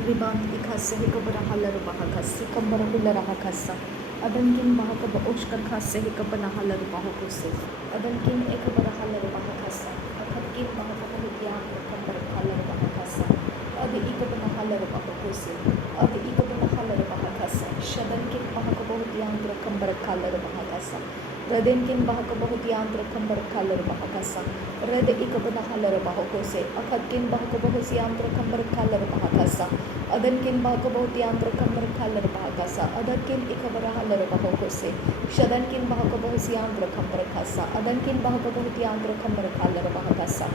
Ribant ikase hikabara halar bahakasi kambara hulara hakasa adankin bahakaba oshkar khase hikabana halar bahakose adankin ekabara halar bahakasa akhatkin bahakaba hutyan kambara halar bahakasa adi ikabana halar bahakose adi ikabana halar bahakasa shadankin bahakaba hutyan kambara halar bahakasa Radenkin bahakaba hutyan kambara halar bahakasa Rade ikabana halar bahakose akhatkin bahakaba hutyan kambara halar bahakasa Adankin bahakabahutyantra kambar khalar bahakasa adankin ikabara halar bahakose shadankin bahakabahusyantra kambar khasa adankin bahakabahutyantra kambar khalar bahakasa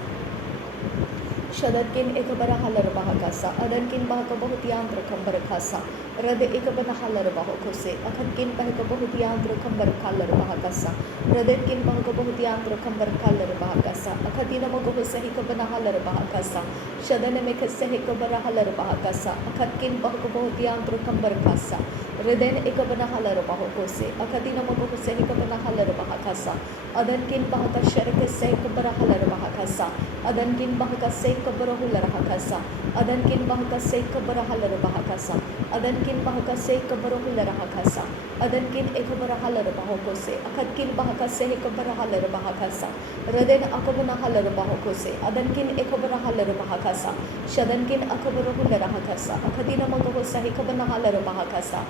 Shadankin ikabara halar bahakasa adankin bahakabahutyantra kambar khasa Rade ikabana halar bahakose akhatkin bahakabahutyantra kambar khalar bahakasa Radenkin bahakabahutyantra kambar khalar bahakasa akhatina magahuse ikabana halar bahakasa Shadane mekhase ikabara halar bahakasa akhatkin bahakabahutyantra kambar khasa Reden ikabana halar bahakose akhatina magahuse ikabana halar bahakasa adankin bahakasharakase ikabara halar bahakasa adankin bahakase ikabara hular hakasa adankin bahakase ikabara halar bahakasa adankin bahakase ikabara hular hakasa adankin ikabara halar bahakose akhatkin bahakase ikabara halar bahakasa Reden akabana halar bahakose adankin ikabara halar bahakasa shadankin akabara hular hakasa akhatina magahuse ikabana halar bahakasa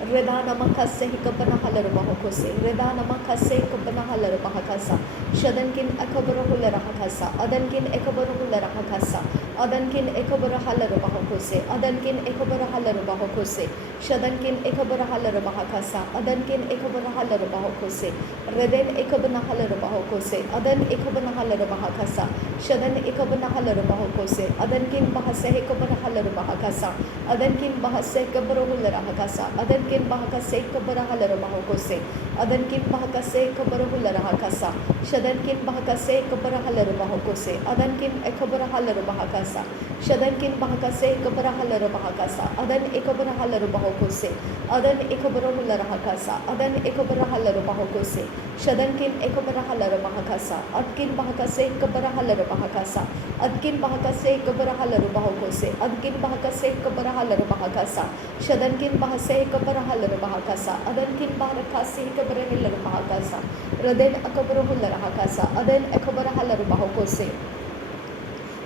Reda namakase hikabana halar bahakose Reda namakase hikabana halar bahakasa Shadankin akabara hular hakasa adankin ekabara hular hakasa adankin ekabara halar bahakose adankin ekabara halar bahakose Shadankin ekabara halar bahakasa adankin ekabara halar bahakose Reden ekabana halar bahakose adan ekabana halar bahakasa Shadan ekabana halar bahakose adankin bahase ekabara halar bahakasa adankin bahase ekabara hular hakasa adankin bahakase ekabara halar bahakose adankin bahakase ekabara hular hakasa Shadankin bahakase ekabara halar bahakose adankin ekabara halar bahakasa Shadankin bahakase ekabara halar bahakasa adan ekabara halar bahakose adan ekabara hular hakasa adan ekabara halar bahakose Shadankin ekabara halar bahakasa adkin bahakase ekabara halar bahakasa adkin bahakase ekabara halar bahakose adkin bahakase ekabara halar bahakasa Shadankin bahase ekabara halar bahakasa adankin bahakase ekabara halar bahakasa Raden akabara hular hakasa adan ekabara halar bahakose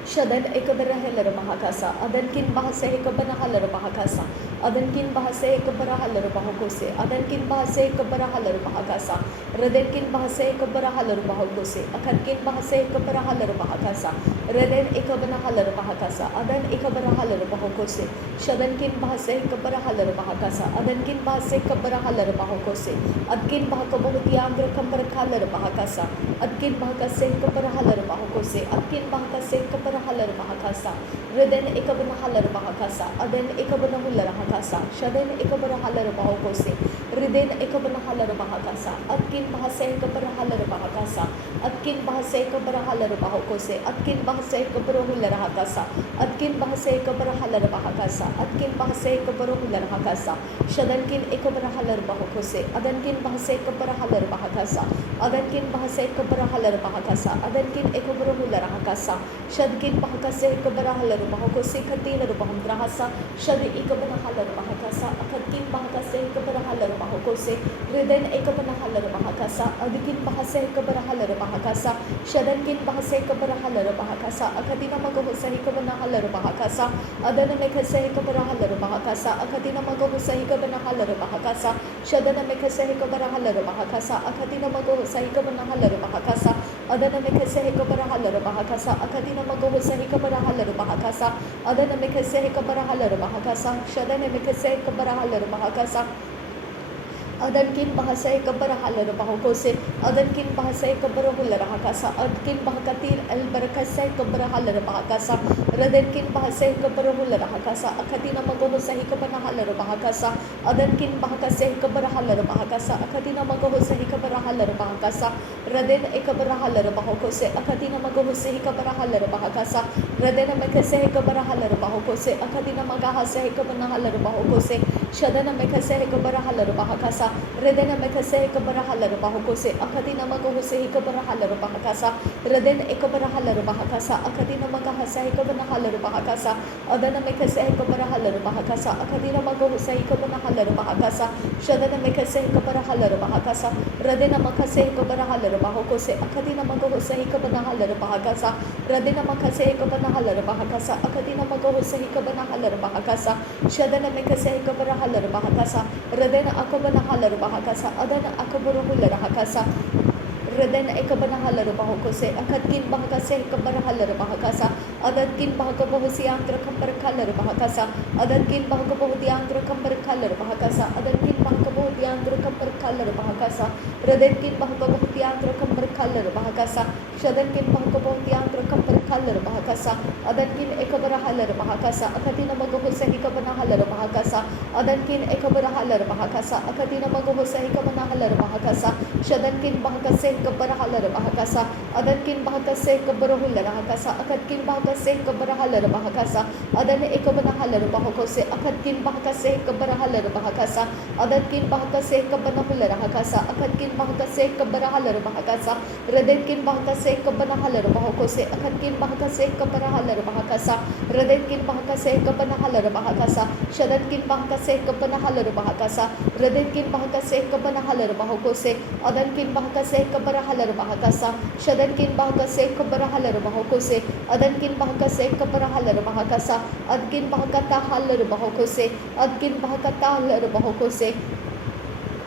Shadan ekabara halar bahakasa adankin bahase ekabara halar bahakasa adankin bahase ekabara halar bahakose adankin bahase ekabara halar bahakasa Radenkin bahase ekabara halar bahakose akhatkin bahase ekabara halar bahakasa Raden ekabana halar bahakasa adan ekabara halar bahakose Shadankin bahase ekabara halar bahakasa adankin bahase ekabara halar bahakose adkin bahakabahutyantra kambar khalar bahakasa adkin bahakase ekabara halar bahakose adkin bahakase ekabara halar bahakasa Reden ekabana halar bahakasa adan ekabana hular hakasa Shadan ekabara halar bahakose Reden ekabana halar bahakasa adkin bahase ekabara halar bahakasa adkin bahase ekabara halar bahakose adkin bahase ekabara hular hakasa adkin bahase ekabara halar bahakasa adkin bahase ekabara hular hakasa Shadankin ekabara halar bahakose adankin bahase ekabara halar bahakasa adankin bahase ekabara halar bahakasa adankin ekabara hular hakasa Shadkin bahakase ekabara halar bahakose khatina baham hasa shad ekabana halar bahakasa akhatkin bahakase ekabara halar bahakose Reden ekabana halar bahakasa adkin bahase ekabara halar bahakasa Shadankin bahase ekabara halar bahakasa akhatina magahuse ekabana halar bahakasa adana mekhase ekabara halar bahakasa akhatina magahuse ekabana halar bahakasa Shadana mekhase ekabara halar bahakasa akhatina magahuse ekabana halar bahakasa adana mekhase ekabara halar bahakasa akhatina magahuse ekabara halar bahakasa adana mekhase ekabara halar bahakasa Shadana mekhase ekabara halar bahakasa adankin bahasa ekabara halar bahakose adankin bahasa ekabara hular hakasa adkin bahakatir albarakasa ekabara halar bahakasa radenkin bahasa ekabara hular hakasa akhatina magahuse ekabara halar bahakasa adankin bahakase ekabara halar bahakasa akhatina magahuse ekabara halar bahakasa raden ekabara halar bahakose akhatina magahuse ekabara halar bahakasa raden mekhase ekabara halar bahakose akhatina magahase ekabara halar bahakose Shadana mekhase ekabara halar bahakasa Redena mekhase ekabara halar bahakose akhatina magahuse ekabara halar bahakasa Reden ekabarahalar bahakasa akadina magahasa ekabanahalar bahakasa adana mekase ekabarahalar bahakasa akadina magahusa ekabanahalar bahakasa shadana mekase ekabarahalar bahakasa Radena makase ekabarahalar bahokose akadina magahusa ekabanahalar bahakasa Radena makase ekabanahalar bahakasa akadina magahusa ekabanahalar bahakasa shadana mekase ekabarahalar bahakasa Radena akabanahalar bahakasa adana akabaruhular bahakasa Reden ekabanahalar bahokose akadkin bahakase ekabarahalar bahakasa adadkin bahakabohusiyantra kambarakalar bahakasa adadkin bahakabohudiyantra kambarakalar bahakasa adadkin bahakabohudiyantra kambarakalar bahakasa Redetkin bahakabohudiyantra kambarakalar bahakasa Shadadkin bahakabohudiyantra kambarakalar bahakasa adadkin ekabarahalar bahakasa akadina magahuse ekabanahalar bahakasa adadkin ekabarahalar bahakasa akadina magahuse ekabanahalar bahakasa Shadadkin bahakase kabarahalar bahakasa adadkin bahakase kabarahular bahakasa akadkin bahakase kabarahalar bahakasa adan ekabanahalar bahakose akadkin bahakase kabarahalar bahakasa adadkin bahakase kabanahular bahakasa akadkin bahakase kabarahalar bahakasa redetkin bahakase kabanahalar bahakose akadkin bahakase kabarahalar bahakasa redetkin bahakase kabanahalar bahakasa shadadkin bahakase kabanahalar bahakasa redetkin bahakase kabanahalar bahakose adankin bahakase kabarahalar bahakasa shadadkin bahakase kabarahalar bahakose adankin bahakase kabarahalar bahakasa adkin bahakata halar bahakose adkin bahakata halar bahakose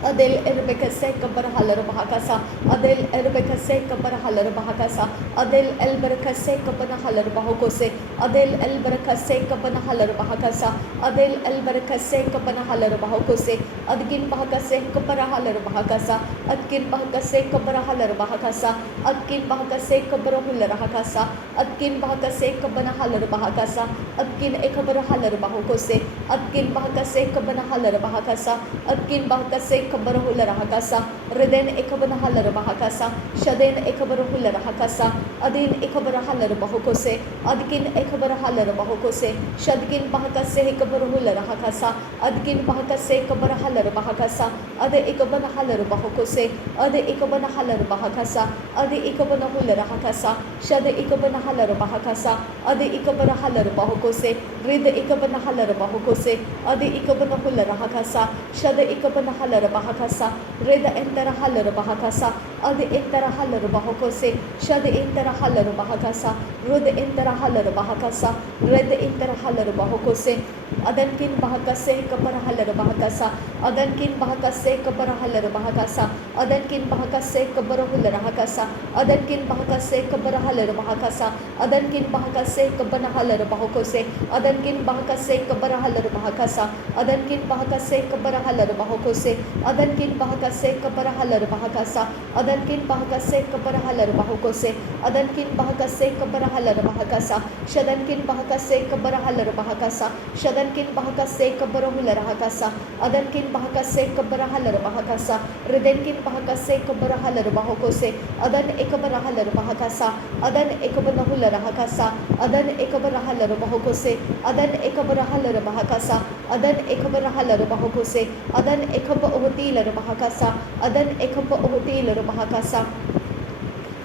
Adel erbekase kabarahalar bahakasa Adel erbekase kabarahalar bahakasa Adel elberekase kabanahalar bahakose Adel elberekase kabanahalar bahakasa Adel elberekase kabanahalar bahakose adkin bahakase kabarahalar bahakasa adkin bahakase kabarahalar bahakasa adkin bahakase kabarahular bahakasa adkin bahakase kabanahalar bahakasa adkin ekabarahalar bahakose adkin bahakase kabanahalar bahakasa adkin bahakase kabarahular bahakasa reden ekabanahalar bahakasa shaden ekabarahular bahakasa adin ekabarahalar bahakose adkin ekabarahalar bahakose shadkin bahakase ekabarahular bahakasa adkin bahakase ekabarahalar bahakasa ade ekabanahalar bahakose ade ekabanahalar bahakasa ade ekabanahular bahakasa shade ekabanahalar bahakasa ade ekabarahalar bahakose rid ekabanahalar bahakose ade ekabanahular bahakasa shade ekabanahalar bahakasa reda entarahalar bahakasa ade entarahalar bahakose shade entarahalar bahakasa rud entarahalar bahakasa red entarahalar bahakose adankin bahakase kabarahalar bahakasa adankin bahakase kabarahalar bahakasa adankin bahakase kabarahular bahakasa adankin bahakase kabarahalar bahakasa adankin bahakase kabanahalar bahakose adankin bahakase kabarahalar bahakasa adankin bahakase kabarahalar bahakose adankin bahakase kabarahalar bahakasa adankin bahakase kabarahalar bahakose adankin bahakase kabarahalar bahakasa shadankin bahakase kabarahalar bahakasa shadankin bahakase kabarahular bahakasa adankin bahakase kabarahalar bahakasa redenkin bahakase kabarahalar bahakose adan ekabarahalar bahakasa adan ekabanahular bahakasa adan ekabarahalar bahakose adan ekabarahalar bahakasa adan ekabarahalar bahakose adan ekabahutilar bahakasa adan ekabahutilar bahakasa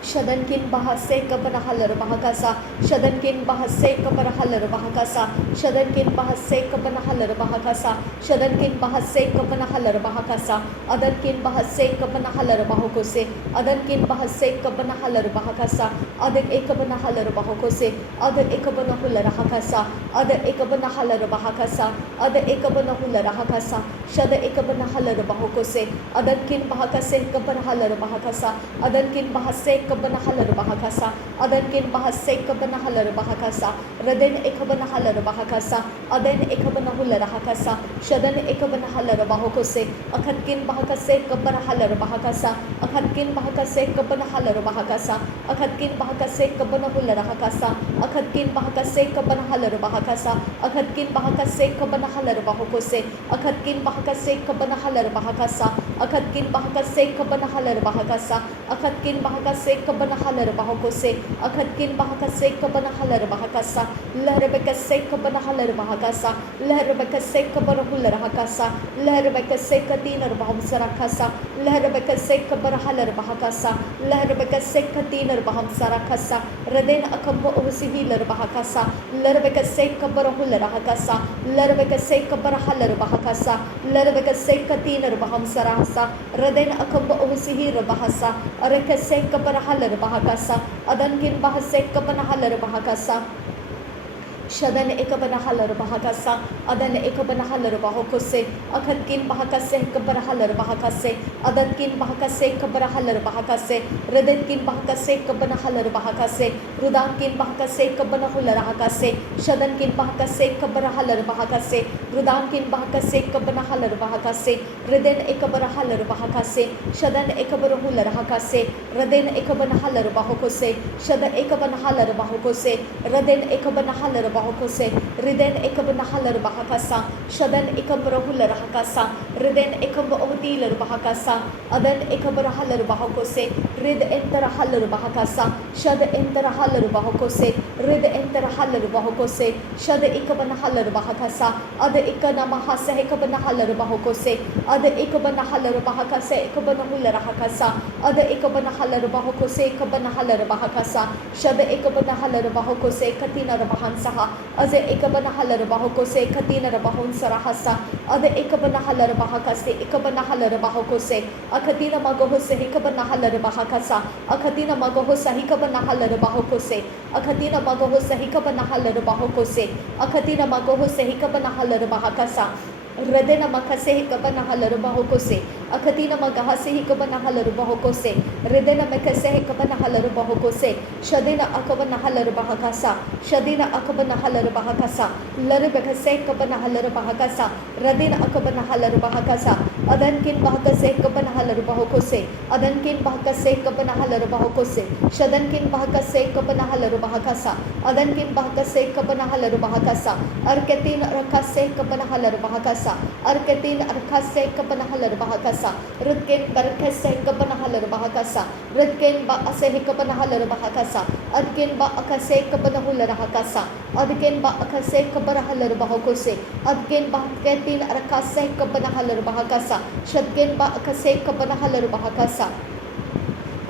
Shadankin bahase kabanahalar bahakasa Shadankin bahase kabanahalar bahakasa Shadankin bahase kabanahalar bahakasa Shadankin bahase kabanahalar bahakasa Adankin bahase kabanahalar bahakose Adankin bahase kabanahalar bahakasa Adak ekabanahalar bahakose Adak ekabanahular bahakasa Adak ekabanahalar bahakasa Adak ekabanahular bahakasa Shada ekabanahalar bahakose Adankin bahakase kabanahalar bahakasa Adankin bahase kabanahalar bahakasa adankin bahase kabanahalar bahakasa reden ekabanahalar bahakasa adan ekabanahular bahakasa shadan ekabanahalar bahakose akhatkin bahakase kabanahalar bahakasa akhatkin bahakase kabanahalar bahakasa akhatkin bahakase kabanahular bahakasa akhatkin bahakase kabanahalar bahakasa akhatkin bahakase kabanahalar bahakose akhatkin bahakase kabanahalar bahakasa akhatkin bahakase kabanahalar bahakasa akhatkin bahakase kabana halar bahakose akhatkin bahakase kabana halar bahakasa larbekase kabana halar bahakasa larbekase kabara hular hakasa larbekase katinar bahamsarakasa larbekase kabara halar bahakasa larbekase katinar bahamsarakasa raden akambo usihilar bahakasa larbekase kabara hular hakasa larbekase kabara halar bahakasa larbekase katinar bahamsarasa raden akambo uhsihir bahasa arekase kabara halar bahakasa adankin bahase kabana halar bahakasa शदन एक बना huller बहाकसा अदन एक बना हलर बहाकोसे अखतकिन बहाकसे कबर हलर बहाकसे अदनकिन बहाकसे कबर हलर बहाकसे रदनकिन बहाकसे कबना हलर बहाकसे रुदानकिन बहाकसे कबना हुलर हकासे शदनकिन बहाकसे कबर हलर बहाकसे रुदानकिन बहाकसे कबना हलर बहाकसे रदन एक बर हलर बहाकसे शदन एक बर हुलर हकासे रदन एक बना हलर बहाकोसे शदन एक बना हलर बहाकोसे रदन एक बना huller bahokose riden ekab nahalar bahakasa shadan ekab rahular hakasa riden ekab ohdilar bahakasa adan ekab rahalar bahokose rid enter halar bahakasa shad enter halar bahokose rid enter halar bahokose shad ekab nahalar bahakasa ad ekana mahasa ekab nahalar bahokose ad ekab nahalar bahakase ekab nahular hakasa ad ekab nahalar bahokose ekab nahalar bahakasa shad ekab nahalar bahokose katina bahansaha अज एक बना huller बाहको से खतीन रबाहुन सरहसा अद एक बना huller बाहका से एक बना huller बाहको से अखतीन मगहो से एक बना हलर बाहका अखतीन मगहो सही का बना हलर बाहको से अखतीन मगहो सही का बना हलर बाहको से अखतीन मगहो सही का बना हलर बाहका रदन मखसे ही कबन हलर बहोकोसे अखतीन मगहसे ही कबन हलर बहोकोसे रदन मखसे ही कबन हलर बहोकोसे शदिन अकबन हलर बहकासा शदिन अकबन हलर बहकासा लर बखसे कबन हलर बहकासा रदिन अकबन हलर बहकासा अदन किन बहकसे कबन हलर बहोकोसे अदन किन बहकसे कबन हलर बहोकोसे शदन किन बहकसे कबन हलर बहकासा अदन किन बहकसे कबन हलर बहकासा अरकतीन रखसे कबन हलर बहकासा अर्कतीन अर्खसे कबन हलर बहकासा रुदकेन बरखसे कबन हलर बहकासा रुदकेन बा असे कबन हलर बहकासा अदकेन बा अखसे कबन हुलर हकासा अदकेन बा अखसे कबर हलर बहकोसे अदकेन बा केतीन अर्खसे कबन हलर बहकासा शदकेन बा अखसे कबन हलर बहकासा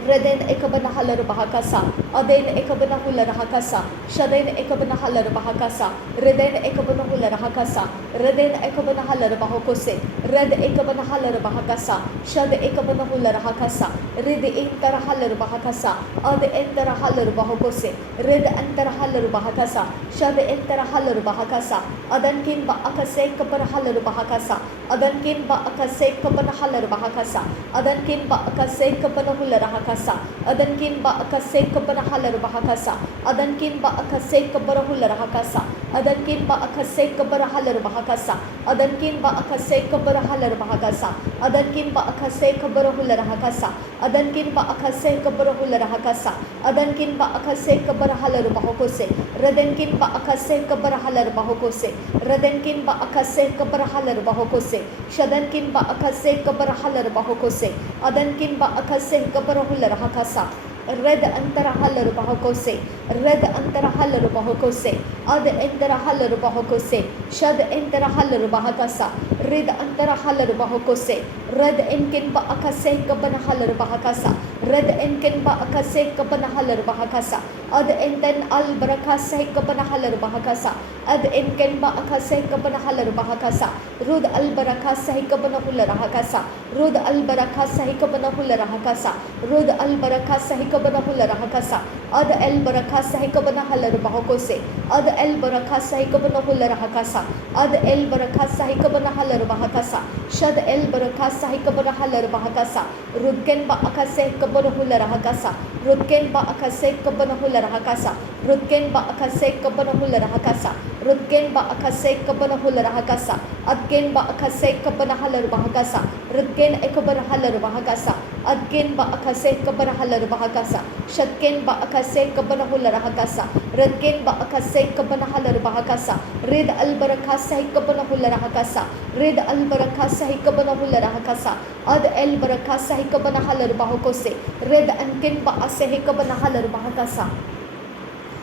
रदेन एक बना हलर बहकासा अदेन एक बना हुलर हकासा शदेन एक बना हलर बहकासा रदेन एक बना हुलर हकासा रदेन एक बना हलर बहकोसे रद एक बना हलर बहकासा शद एक बना हुलर हकासा रिद इंतर हलर बहकासा अद इंतर हलर बहकोसे रिद अंतर हलर बहकासा शद इंतर हलर बहकासा अदन किन बा अकसे कबर हलर बहकासा अदन किन बा अकसे कबर हलर बहकासा अदन किन बा अकसे कबर हुलर हकासा अदनकिन बा अकसे कबर हलर बहकासा अदनकिन बा अकसे कबर हुलर हकासा अदनकिन बा अकसे कबर हलर बहकासा अदनकिन बा अकसे कबर हलर बहकासा अदनकिन बा अकसे कबर हुलर हकासा अदनकिन बा अकसे कबर हुलर हकासा अदनकिन बा अकसे कबर हलर बहकोसे रदनकिन बा अकसे कबर हलर बहकोसे रदनकिन बा अकसे कबर हलर बहकोसे शदनकिन बा अकसे कबर हलर बहकोसे अदनकिन बा अकसे कबर हुलर हकासा रद अंतर हलर बहकोसे रद अंतर हलर बहकोसे अद अंतर हलर बहकोसे शद अंतर हलर बहकासा रिद अंतर हलर बहकोसे रद इनकिन बा अकसे कबन हलर बहकासा रद इनकिन बा अकसे कबन हलर बहकासा अद इंतन अल बरका से कबन हलर बहकासा अद इनकिन बा अकसे कबन हलर बहकासा रुद अल बरका से कबन हुलर हकासा रुद अल बरका से कबन हुलर हकासा रुद अल बरका से कबन हुलर हकासा अद एल बरका से कबन हलर बहकोसे अद एल बरका से कबन हुलर हकासा अद एल बरका से कबन हलर बहकासा शद एल बरका से कबन हलर बहकासा रुदकेन बा अकसे कबन हुलर हकासा रुदकेन बा अकसे कबन हुलर हकासा रुदकेन बा अकसे कबन हुलर हकासा रुदकेन बा अकसे कबन हुलर हकासा अदकेन बा अकसे कबन हलर बहकासा रुदकेन एकबर हलर बहकासा adkin ba akase kabarahalar bahakasa shatkin ba akase kabanahular hakasa radkin ba akase kabanahalar bahakasa rid albarakasa kabanahular hakasa rid albarakasa kabanahular hakasa ad el barakasa kabanahalar bahakose red ankin ba ase kabanahalar bahakasa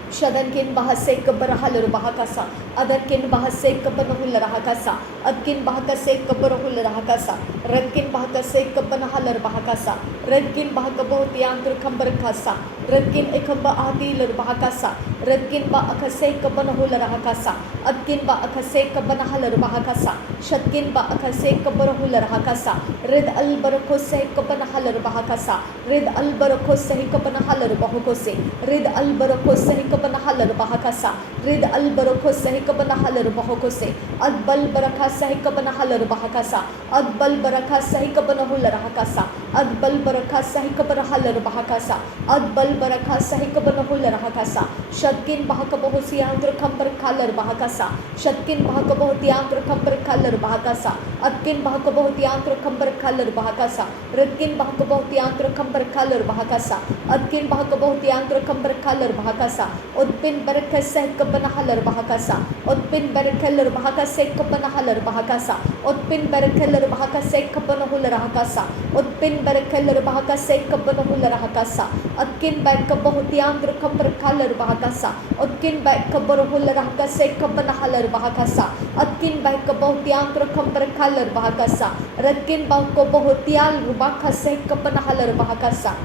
शदनकिन बहसे कबरहलर बहकसा अदनकिन बहसे कबनहुल रहकसा अदकिन बहकसे कबरहुल रहकसा रदकिन बहकसे कबनहलर बहकसा रदकिन बहकबोतियांत्र खंबर खसा रदकिन एकब आदिलर बहकसा रदकिन बअखसे कबनहुल रहकसा अदकिन बअखसे कबनहलर बहकसा शदकिन बअखसे कबरहुल रहकसा rhythm अलबरकोसे कबनहलर बहकसा rhythm अलबरकोसे कबनहलर बहकोसे rhythm अलबरकोसे कबनहलर बहकसा rhythm अलबरकोसे कबनहलर बहकोसे अदबल बरकासे कबनहलर बहकसा अदबल बरकासे कबनहुल रहकसा अदबल बरकासे कबनहलर बहकसा अदबल बरकासे कबनहुल रहकसा शदकिन बहकबहुसियांत्र खंबर खालर बहकसा शदकिन बहकबहुतियांत्र खंबर खालर बहकसा अदकिन बहकबहुतियांत्र खंबर खालर बहकसा रदकिन बहकबहुतियांत्र खंबर खालर बहकसा अदकिन बहकबहुतियांत्र खंबर खालर बहकसा उदपिन बरकसे कबनहलर बहकसा उदपिन बरकलर बहकसे कबनहलर बहकसा उदपिन बरकलर बहकसे कबनहुल रहकसा उदपिन बरकलर बहकसे कबनहुल रहकसा अदकिन बहकबहुतियांत्र खंबर खालर बहकसा उदकिन बहकबरहुल रहकसे कबनहलर बहकसा अदकिन बहकबहुतियांत्र खंबर खालर बहकसा रदकिन बहकबहुतियाल बहकसे कबनहलर बहकसा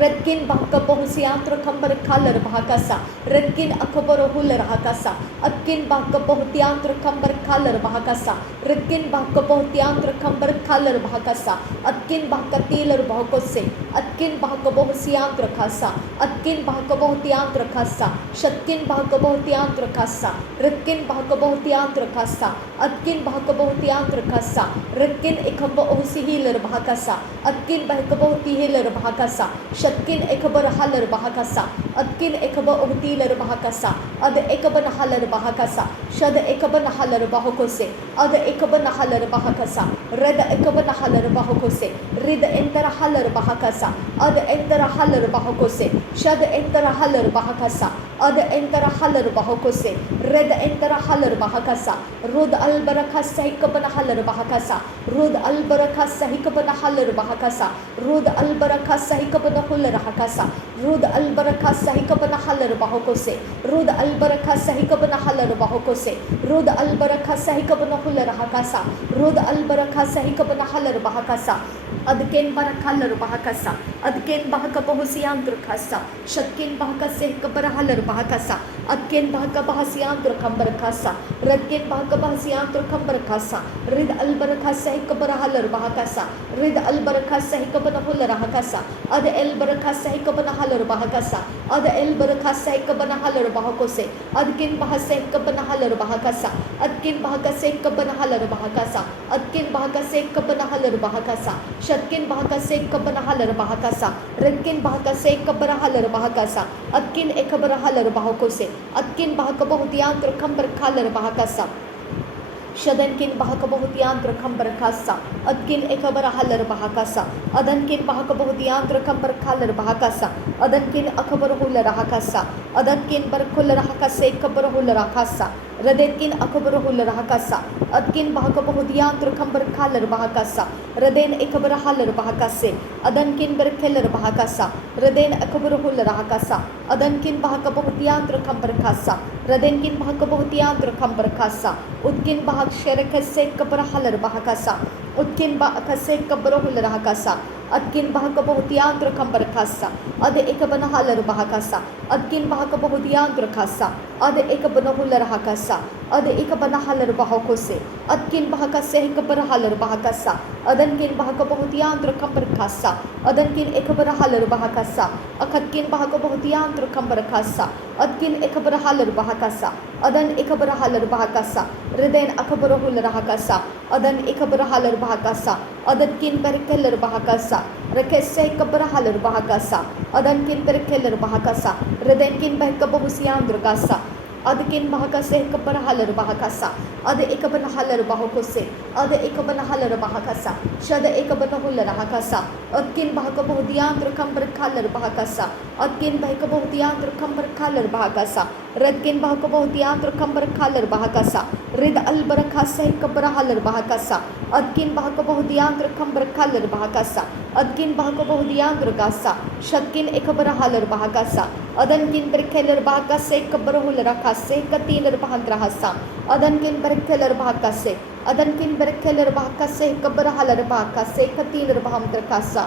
रदकिन बहकबहुसियांत्र खंबर खालर बहकसा रदकिन अखबरहुल रहकसा अदकिन बहकबहुतियांत्र खंबर खालर बहकसा रदकिन बहकबहुतियांत्र खंबर खालर बहकसा अदकिन बहकतीलर बहकोसे अदकिन बहकबहुसियांत्र खसा अदकिन बहकबहुतियांत्र खसा शदकिन बहकबहुतियांत्र खसा रदकिन बहकबहुतियांत्र खसा अदकिन बहकबहुतियांत्र खसा रदकिन इखबहुसिहिलर बहकसा अदकिन बहकबहुतिहिलर बहकसा शदकिन एकबर हलर बहकसा अदकिन एकब उहतीलर बहकसा अद एकबन हलर बहकसा शद एकबन हलर बहकोसे अद एकबन हलर बहकसा रद एकबन हलर बहकोसे रिद एंतर हलर बहकसा अद एंतर हलर बहकोसे शद एंतर हलर बहकसा अद एंतर हलर बहकोसे रद एंतर हलर बहकसा रुद अलबरकसा एकबन हलर बहकसा रुद अलबरकसा एकबन हलर बहकसा रुद अलबरकसा एकबन हुल रहकसा रुद अलबरकसा एकबन हलर बहकोसे रुद अलबरकसा एकबन हलर बहकोसे रुद अलबरकसा एकबन हुल रहकसा रुद अलबरकसा एकबन हलर बहकसा अदकेन बरखलर बहकसा अदकेन बहकबहुसियांत्र खसा शदकिन बहकसे एकबर हलर बहकसा अदकेन बहकबहुसियांत्र खंबर खसा रदकेन बहकबहुसियांत्र खंबर खसा रिद अलबरकसा एकबर हलर बहकसा रिद अलबरकसा एकबन हुल रहकसा अद अलबरकसा एकबन हलर बहकसा अद अलबरकसा एकबन हलर बहकोसे अदकिन बहसे एकबन हलर बहकसा अदकिन बहकसे एकबन हलर बहकसा अदकिन बहकसे एकबन हलर बहकसा शदकिन बहकसे एकबन हलर बहकसा रदकिन बहकसे एकबर हलर बहकसा अदकिन एकबर हलर बहकोसे अदकिन बहकबहुतियांत्र खंबर खालर बहकसा शदनकिन बहकबहुतियांत्र खंबर खसा अदकिन एकबर हलर बहकसा अदनकिन बहकबहुतियांत्र खंबर खालर बहकसा अदनकिन अखबर हुल रहकसा अदनकिन बरखुल रहकसे एकबर हुल रहकसा रदेकिन अखबर हुल रहकसा अदकिन बहकबहुतियांत्र खंबर खालर बहकसा रदेन एकबर हलर बहकसे अदनकिन बरखलर बहकसा रदेन अखबर हुल रहकसा अदनकिन बहकबहुतियांत्र खंबर खसा रदेनकिन बहकबहुतियांत्र खंबर खसा उदकिन बहकशरकसे एकबर हलर बहकसा उदकिन बहकसे एकबर हुल रहकसा अदकिन बहकबहुतियांत्र खंबर खसा अद एकबन हलर बहकसा अदकिन बहकबहुतियांत्र खसा अद एकबन हुल रहकसा अद एकबन हलर बहकोसे अदकिन बहकसे एकबर हलर बहकसा अदनकिन बहकबहुतियांत्र खंबर खसा अदनकिन एकबर हलर बहकसा अखदकिन बहकबहुतियांत्र खंबर खसा अदकिन एकबर हलर बहकसा अदन एकबर हलर बहकसा रदेन अखबर हुल रहकसा अदन एकबर हलर बहकसा अदनकिन बरकलर बहकसा रकेसे एकबर हलर बहकसा अदनकिन बरकलर बहकसा रदेनकिन बहकबहुसियांत्र कसा adkin bahakase kabrahalar bahakasa ada ekabanahalar bahokose ada ekabanahalar bahakasa shada ekabanahular bahakasa adkin bahakabohdiantr kambar khalar bahakasa adkin bahakabohdiantr kambar khalar bahakasa radkin bahakabohdiantr kambar khalar bahakasa rid albarakasa kabrahalar bahakasa adkin bahakabohdiantr kambar khalar bahakasa adkin bahakabohdiantr gasa shadkin ekabanahalar bahakasa adankin berkelar bahakase kabrahular rakase katilar bahandrahasa adankin berkelar bahakase adankin berkelar bahakase kabrahalar bahakase katilar bahamdrakasa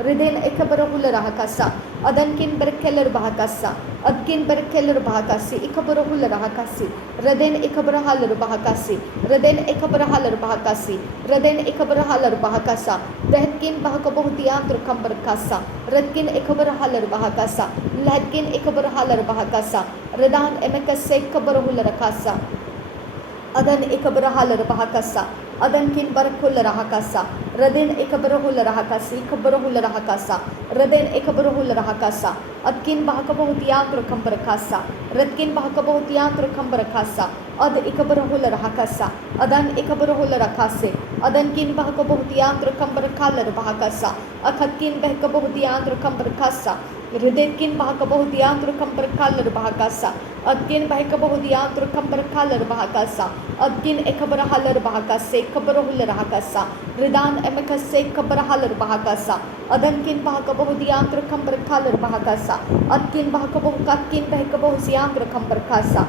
ridin ekabrahular rakasa adankin berkelar bahakasa adkin berkelar bahakasi ikabrahular rakasi ridin ekabrahalar bahakasi ridin ekabrahalar bahakasi ridin ekabrahalar bahakasa radkin bahakabohdiantr kambar kasa radkin ekabrahalar bahakasa ladkin ekabrahalar bahakasa redan emekase kabrahular rakasa adan ekabrahalar bahakasa adankin barkular rakasa radin ekabrahular rakasi kabrahular rakasa radin ekabrahular rakasa adkin bahakabohdiantr kambar kasa radkin bahakabohdiantr kambar kasa ad ekabrahular rakasa adan ekabrahular rakase adankin bahakabohdiantr kambar khalar bahakasa akhatkin bahakabohdiantr kambar kasa hridaykin bahakabohdiantr kambar khalar bahakasa adkin bahakabohdiantr kambar khalar bahakasa adkin ekabrahalar bahakase kabrahular rakasa ridan emekase kabrahalar bahakasa adankin bahakabohdiantr kambar khalar bahakasa adkin bahakabohkatkin bahakabohdiantr kambar kasa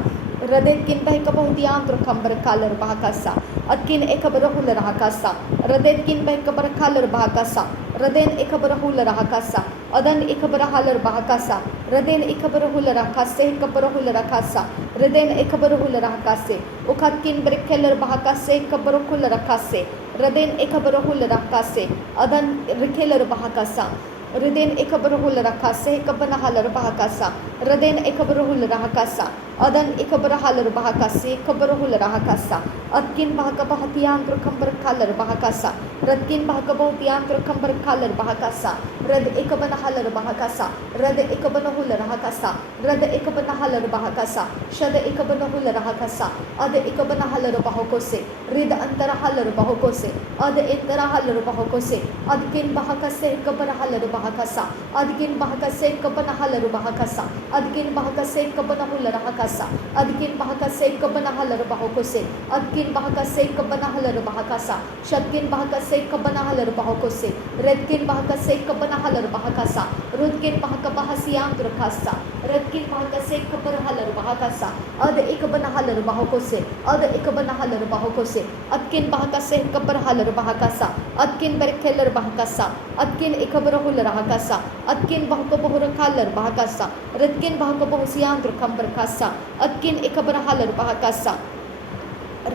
radetkin bahakabohdiantr kambar khalar bahakasa adkin ekabrahular rakasa radetkin bahakabrahalar bahakasa raden ekabrahular rakasa adan ekabrahalar bahakasa raden ekabrahular rakase kabrahular rakasa raden ekabrahular rakase ukatkin berkelar bahakase kabrahular rakase raden ekabrahular rakase adan rekelar bahakasa Raden ekabrahular rakase kabanahalar bahakasa raden ekabrahular rakasa adan ekabrahalar bahakase kabrahular rakasa adkin bahakabohdiantr kambar khalar bahakasa radkin bahakabohdiantr kambar khalar bahakasa rad ekabanahalar bahakasa rad ekabanahular rakasa rad ekabanahalar bahakasa shad ekabanahular rakasa ad ekabanahalar bahokose rid antarahalar bahokose ad entarahalar bahokose adkin bahakase kabrahalar bahakasa adkin bahakase kabanahalar bahakasa adkin bahakase kabanahular rakasa adkin bahakase kabanahalar bahokose adkin bahakase kabanahalar bahakasa shadkin bahakase kabanahalar bahokose redkin bahakase kabanahalar bahakasa rudkin bahakabahasiantr khasa redkin bahakase kabrahalar bahakasa ad ekabanahalar bahokose ad ekabanahalar bahokose adkin bahakase kabrahalar bahakasa adkin berkelar bahakasa adkin ekabrahular rakasa adkin bahakabohur khalar bahakasa redkin bahakabohsiantr kambar kasa adkin ekabrahalar bahakasa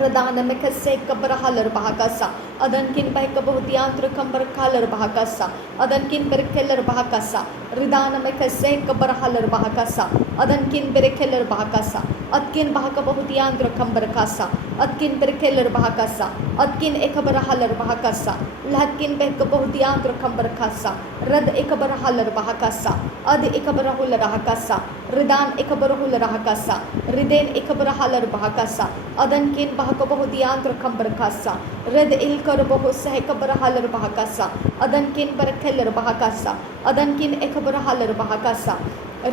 radana mekase kabrahalar bahakasa adankin bahakabohdiantr kambar khalar bahakasa adankin berkelar bahakasa ridana mekase kabrahalar bahakasa adankin berkelar bahakasa adkin bahakabohdiantr kambar kasa adkin berkelar bahakasa adkin ekabrahalar bahakasa ladkin bahakabohdiantr kambar kasa rad ekabrahalar bahakasa ad ekabrahular rakasa ridan ekabrahular rakasa riden ekabrahalar bahakasa adankin bahakabohdiantr kambar kasa red ilkar bohosah ekabrahalar bahakasa adankin berkelar bahakasa adankin ekabrahalar bahakasa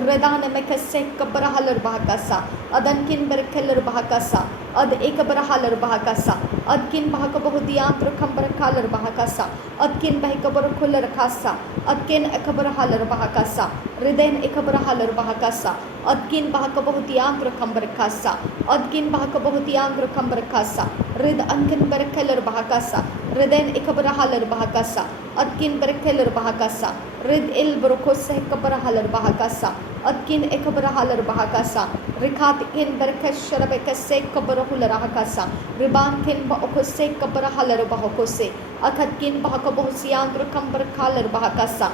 redan mekase kabrahalar bahakasa adankin berkelar bahakasa ad ekabrahalar bahakasa adkin bahakabohdiantr kambar khalar bahakasa adkin bahakabrahular khasa adkin ekabrahalar bahakasa riden ekabrahalar bahakasa adkin bahakabohdiantr kambar kasa adkin bahakabohdiantr kambar kasa rid ankin berkelar bahakasa riden ekabrahalar bahakasa adkin berkelar bahakasa rid il brokoseh kabrahalar bahakasa adkin ekabrahalar bahakasa rikhatkin berkesharabekase kabrahular rakasa ribankin bahokose kabrahalar bahokose akhatkin bahakabohsiantr kambar khalar bahakasa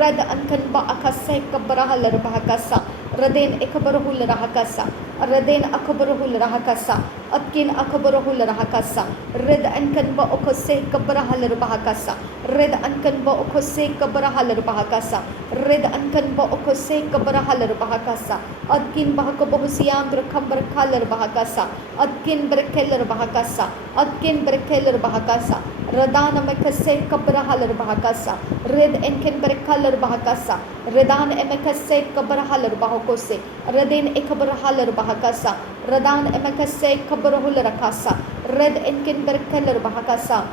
rad ankan ba akase kabrahalar bahakasa Radin Ekabarahul Rahakasa, Radin Akabarahul Rahakasa, Atkin Akabarahul Rahakasa, Red Ankanba Okose Kabarahalar Bahakasa, Red Ankanba Okose Kabarahalar Bahakasa, Red Ankanba Okose Kabarahalar Bahakasa, Atkin Bahakabohusiandra Kambar Kalar Bahakasa, Atkin Brekeller Bahakasa, Atkin Brekeller Bahakasa, Radana Mekase Kabarahalar Bahakasa, Red Enken Brekalar Bahakasa, Redan Emekase Kabarahalar Bahakose, Redin Ekabarahalar Bahakasa, Radan Emekase Kabarahul Rakasa, Red Enken Brekeller Bahakasa,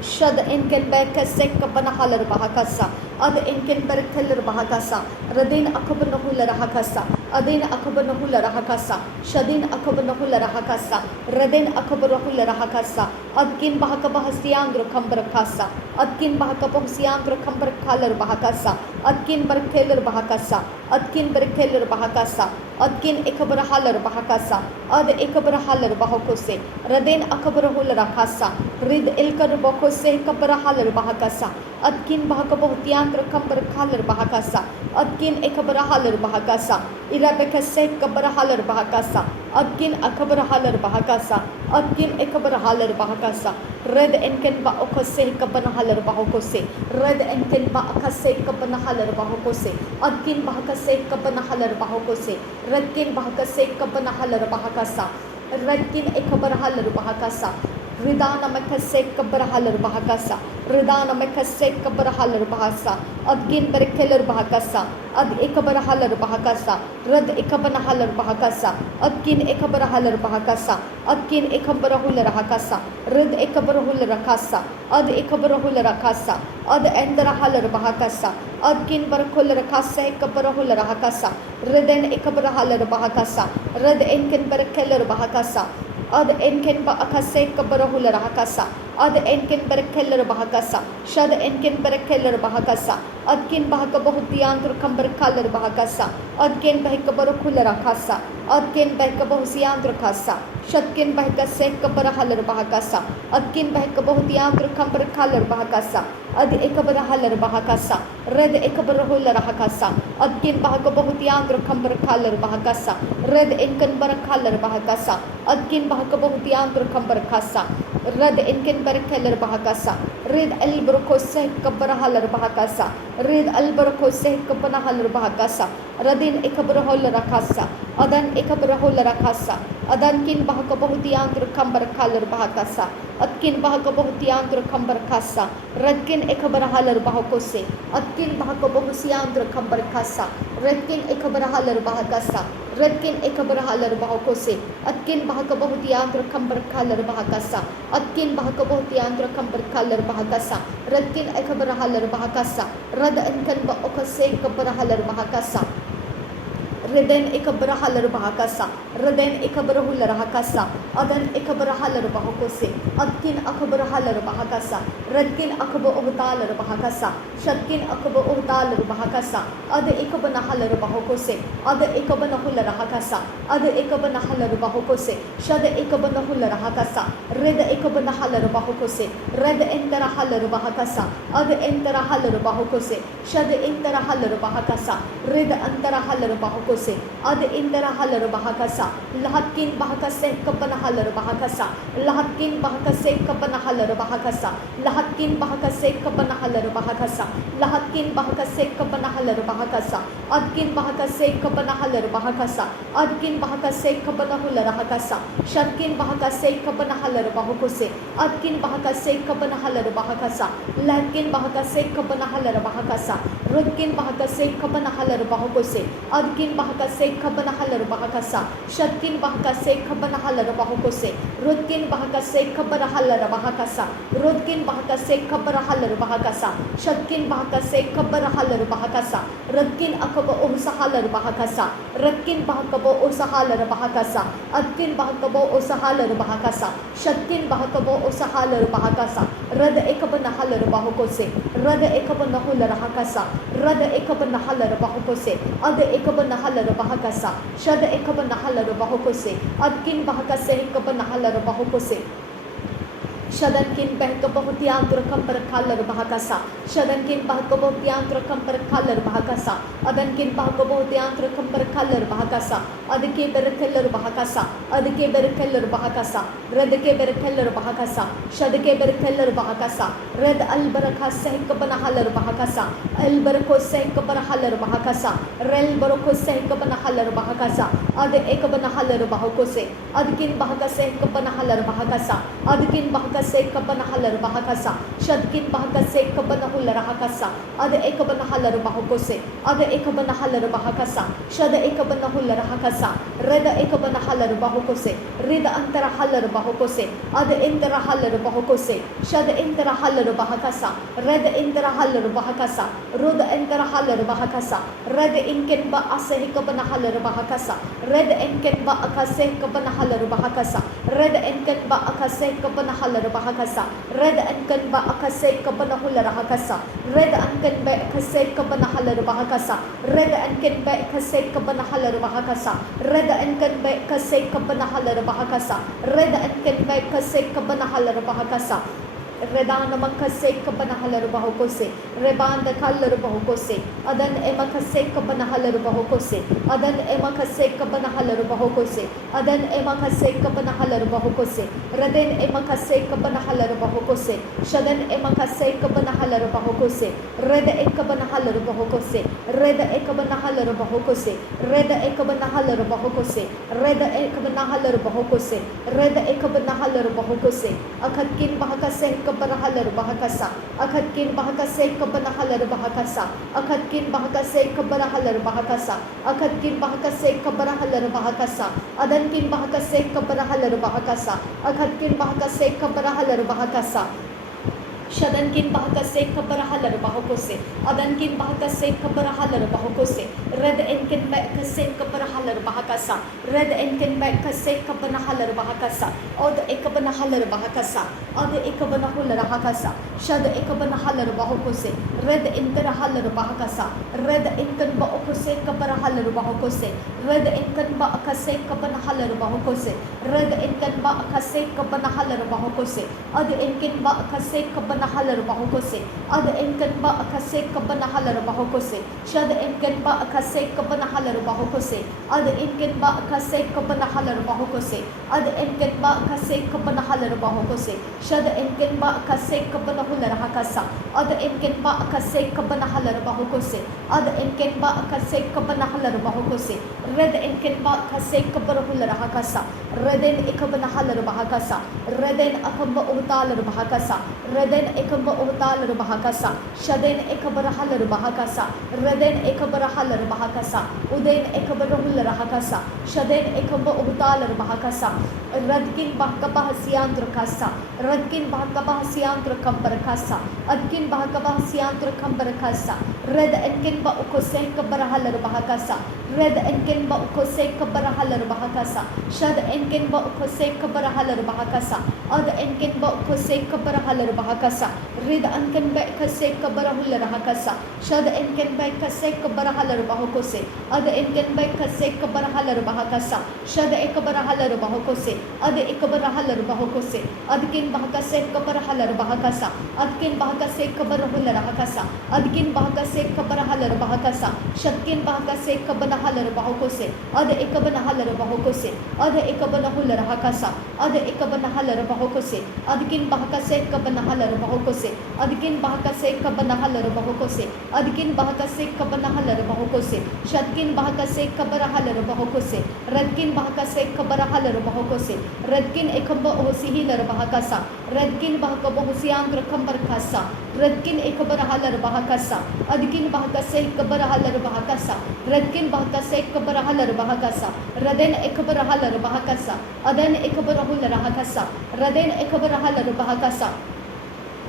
Shad Enken Bekase Kabanahalar Bahakasa, Ad Enken Berkeller Bahakasa, Radin Akabanahul Rahakasa, Adin Akabanahul Rahakasa, Shadin Akabanahul Rahakasa, Radin Akabarahul Rahakasa, Adkin Bahakabahasiandro Kambarakasa, Adkin Bahakabahasiandro Kambarakalar Bahakasa, Adkin Berkeller Bahakasa, Adkin Berkeller Bahakasa, Adkin Ekabarahalar Bahakasa, Ad Ekabarahalar Bahakose, Radin Akabarahul Rakasa, Rid Elkar Bakose Kabarahalar Bahakasa, Adkin Bahakabohtiandra Kambarakalar Bahakasa, Adkin Ekabarahalar Bahakasa, Irabekase Kabarahalar Bahakasa, Adkin Akabarahalar Bahakasa, Adkin Ekabarahalar Bahakasa, Red Enken Ba Okose Kabanahalar Bahakose, Red Enken Ba Akase Kabanahalar Bahakose, Adkin Bahakase Kabanahalar Bahakose, Redkin Bahakase Kabanahalar Bahakasa, Redkin Ekabarahalar Bahakasa, Ridana Makase Kabarahalar Bahakasa, Ridana Makase Kabarahalar Bahasa, Adgin Berkeller Bahakasa, Ad Ekabarahalar Bahakasa, Rad Ekabanahalar Bahakasa, Adgin Ekabarahalar Bahakasa, Adgin Ekabarahul Rahakasa, Rid Ekabarahul Rakasa, Ad Ekabarahul Rakasa, Ad Endarahalar Bahakasa, Adgin Barakul Rakasa Ekabarahul Rahakasa, Riden Ekabarahalar Bahakasa, Red Enken Berkeller Bahakasa, Ad Enken Ba Akase Kabarahul Rahakasa, Ad Enken Berkeller Bahakasa, Shad Enken Berkeller Bahakasa, Adkin Bahakabohutiandru Kambarkalar Bahakasa, Adkin Bahakabarukul Rakasa, Adkin Bahakabohusiandru Kasa, Shadkin Bahakase Kabarahalar Bahakasa, Adkin Bahakabohutiandru Kambarkalar Bahakasa, Ad Ekabarahalar Bahakasa, Red Ekabarahul Rahakasa, Adkin Bahakabohutiandru Kambarkalar Bahakasa, Red Enken Barakalar Bahakasa, Adkin Bahakabohutiandru Kambarkasa, Red Enken Berkeller Bahakasa, Red Albrokose Kabarahalar Bahakasa, Red Albrokose Kabanahalar Bahakasa, Radin Ekabarahul Rakasa, Adan Ekabarahul Rakasa, Adankin Bahakabohutiandru Kambarkalar Bahakasa, Atkin Bahakabohutiandru Kambarkasa, Redkin Ekabarahalar Bahakose, Atkin Bahakabohusiandru Kambarkasa, Redkin Ekabarahalar Bahakasa, Redkin Ekabarahalar Bahakose, Atkin Bahakabohutiandru Kambarkalar Bahakasa, Atkin Bahakabohutiandru Kambarkalar Bahakasa, Redkin Ekabarahalar Bahakasa, Rad Enkan Ba Okase Kabarahalar Bahakasa, Reden Ekabrahalar Bahakasa, Reden Ekabarahul Rahakasa, Adan Ekabarahalar Bahakose, Adkin Akabarahalar Bahakasa, Redkin Akaba Uhtalar Bahakasa, Shadkin Akaba Uhtalar Bahakasa, Ada Ekabanahalar Bahakose, Ada Ekabanahul Rahakasa, Ada Ekabanahalar Bahakose, Shada Ekabanahul Rahakasa, Red Ekabanahalar Bahakose, Red Enterahalar Bahakasa, Ada Enterahalar Bahakose, Shada Enterahalar Bahakasa, Red Anterahalar Bahakose, Ad Indarahalar Bahakasa, Lahatkin Bahakase Kapanahalar Bahakasa, Lahatkin Bahakase Kapanahalar Bahakasa, Lahatkin Bahakase Kapanahalar Bahakasa, Lahatkin Bahakase Kapanahalar Bahakasa, Adkin Bahakase Kapanahalar Bahakasa, Adkin Bahakase Kapanahular Bahakasa, Shadkin Bahakase Kapanahalar Bahakose, Adkin Bahakase Kapanahalar Bahakasa, Latkin Bahakase Kapanahalar Bahakasa, Rudkin Bahakase Kapanahalar Bahakose, Adkin Bahakase Kabanahalar Bahakasa, Shadkin Bahakase Kabanahalar Bahakose, Rudkin Bahakase Kabarahalar Bahakasa, Rudkin Bahakase Kabarahalar Bahakasa, Shadkin Bahakase Kabarahalar Bahakasa, Rudkin Akaba Usahalar Bahakasa, Rudkin Bahakabo Usahalar Bahakasa, Adkin Bahakabo Usahalar Bahakasa, Shadkin Bahakabo Usahalar Bahakasa, Rada Ekabanahalar Bahakose, Rada Ekabanahular Hakasa, Rada Ekabanahalar Bahakose, Ada Ekabanahalar Bahakasa, Shada Ekabanahalar Bahakose, Adkin Bahakase Ekabanahalar Bahakose, Shadankin Behkabohutiantro Kamper Color Bahakasa, Shadankin Bahkabohutiantro Kamper Color Bahakasa, Adankin Bahkabohutiantro Kamper Color Bahakasa, Adike Berkeller Bahakasa, Adike Berkeller Bahakasa, Redke Berkeller Bahakasa, Shadke Berkeller Bahakasa, Red Albaraka Sehkabanahalar Bahakasa, Elbarko Sehkabanahalar Bahakasa, Rel Baroko Sehkabanahalar Bahakasa, Ade Ekabanahalar Bahakose, Adkin Bahakase Kabanahalar Bahakasa, Adkin Bahakase Kabanahalar Bahakasa, Shadkin Bahakase Kabanahular Hakasa, Ade Ekabanahalar Bahakose, Ade Ekabanahalar Bahakasa, Shada Ekabanahular Hakasa, Reda Ekabanahalar Bahakose, Rida Antara Halar Bahakose, Ade Intera Halar Bahakose, Shada Intera Halar Bahakasa, Reda Intera Halar Bahakasa, Ruda Intera Halar Bahakasa, Reda Inken Ba Ase Kabanahalar Bahakasa, Red Enken Ba Akase Kabanahalar Bahakasa, Red Enken Ba Akase Kabanahalar Bahakasa, Red Enken Ba Akase Kabanahular Hakasa, Red Enken Ba Akase Kabanahalar Bahakasa, Red Enken Ba Akase Kabanahalar Bahakasa, Red Enken Ba Akase Kabanahalar Bahakasa, Red Enken Ba Akase Kabanahalar Bahakasa, Redana Makase Kabanahalar Bahokose, Rebanda Kalar Bahokose, Adan Emakase Kabanahalar Bahokose, Adan Emakase Kabanahalar Bahokose, Adan Emakase Kabanahalar Bahokose, Raden Emakase Kabanahalar Bahokose, Shadan Emakase Kabanahalar Bahokose, Reda Ekabanahalar Bahokose, Reda Ekabanahalar Bahokose, Reda Ekabanahalar Bahokose, Reda Ekabanahalar Bahokose, Reda Ekabanahalar Bahokose, Akatkin Bahakase Kabanahalar Bahakasa, Akatkin Bahakase Kabanahalar Bahakasa, Akatkin Bahakase Kabanahalar Bahakasa, Akatkin Bahakase Kabanahalar Bahakasa, Adankin Bahakase Kabanahalar Bahakasa, Akatkin Bahakase Kabanahalar Bahakasa, Shadankin Bahakase Kabarahalar Bahokose, Adankin Bahakase Kabarahalar Bahokose, Red Enken Bakase Kabarahalar Bahakasa, Red Enken Bakase Kabanahalar Bahakasa, Od Ekabanahalar Bahakasa, Od Ekabanahular Hakasa, Shad Ekabanahalar Bahokose, Red Interahalar Bahakasa, Red Enken Bakose Kabarahalar Bahokose, Red Enken Bakase Kabanahalar Bahokose, Red Enken Bakase Kabanahalar Bahokose, Ad Enken Bakase Kabanahalar Bahokose, Ad Enken Bakase Kabanahalar Bahokose, Shad Enken Bakase Kabanahalar Bahokose, Ad Enken Bakase Kabanahalar Bahokose, Ad Enken Bakase Kabanahalar Bahokose, Shad Enken Bakase Kabanahular Hakasa, Ad Enken Bakase Kabanahalar Bahokose, Ad Enken Bakase Kabanahalar Bahokose, Red Enken Bakase Kabanahular Hakasa, Reden Ekabanahalar Bahakasa, Reden Akamba Utalar Bahakasa, Reden Ekamba Utalar Bahakasa, Shaden Ekabarahalar Bahakasa, Reden Ekabarahalar Bahakasa, Uden Ekabarahular Hakasa, Shaden Ekamba Utalar Bahakasa, Radkin Bahkabahasiantr Kasa, Radkin Bahkabahasiantr Kambarakasa, Adkin Bahkabahasiantr Kambarakasa, Red Enkin Ba Ukose Kabarahalar Bahakasa, Red Enkin Ba Ukose Kabarahalar Bahakasa, Shad Enkin Ba Ukose Kabarahalar Bahakasa, Ad Enkin Ba Ukose Kabarahalar Bahakasa, Rid Enkin Ba Ukose Kabarahular Hakasa, Shad Enkin Ba Ukose Kabarahalar Bahokose, Ad Enkin Ba Ukose Kabarahalar Bahakasa, Shad Ekabarahalar Bahokose, Ad Ekabarahalar Bahokose, Adkin Bahakase Kabarahalar Bahakasa, Adkin Bahakase Kabarahular Hakasa, Adkin Bahakase Kabarahalar Bahakasa, Shadkin Bahakase Kabanahalar Bahokose, Ad Ekabanahalar Bahokose, Ad Ekabanahular Hakasa, Ad Ekabanahalar Bahokose, Adkin Bahakase Kabanahalar Bahokose, Adkin Bahakase Kabanahalar Bahokose, Adkin Bahakase Kabanahalar Bahokose, Shadkin Bahakase Kabarahalar Bahokose, Radkin Bahakase Kabarahalar Bahokose, Radkin Ekamba Ohsihilar Bahakasa, Radkin Bahakaba Hosiangra Kambar Kasa, Radkin Ekabarahalar Bahakasa, Adkin Bahakase Kabarahalar Bahakasa, Radkin Bahakase Kabarahalar Bahakasa, Raden Ekabarahalar Bahakasa, Adan Ekabarahular Hakasa, Raden Ekabarahalar Bahakasa,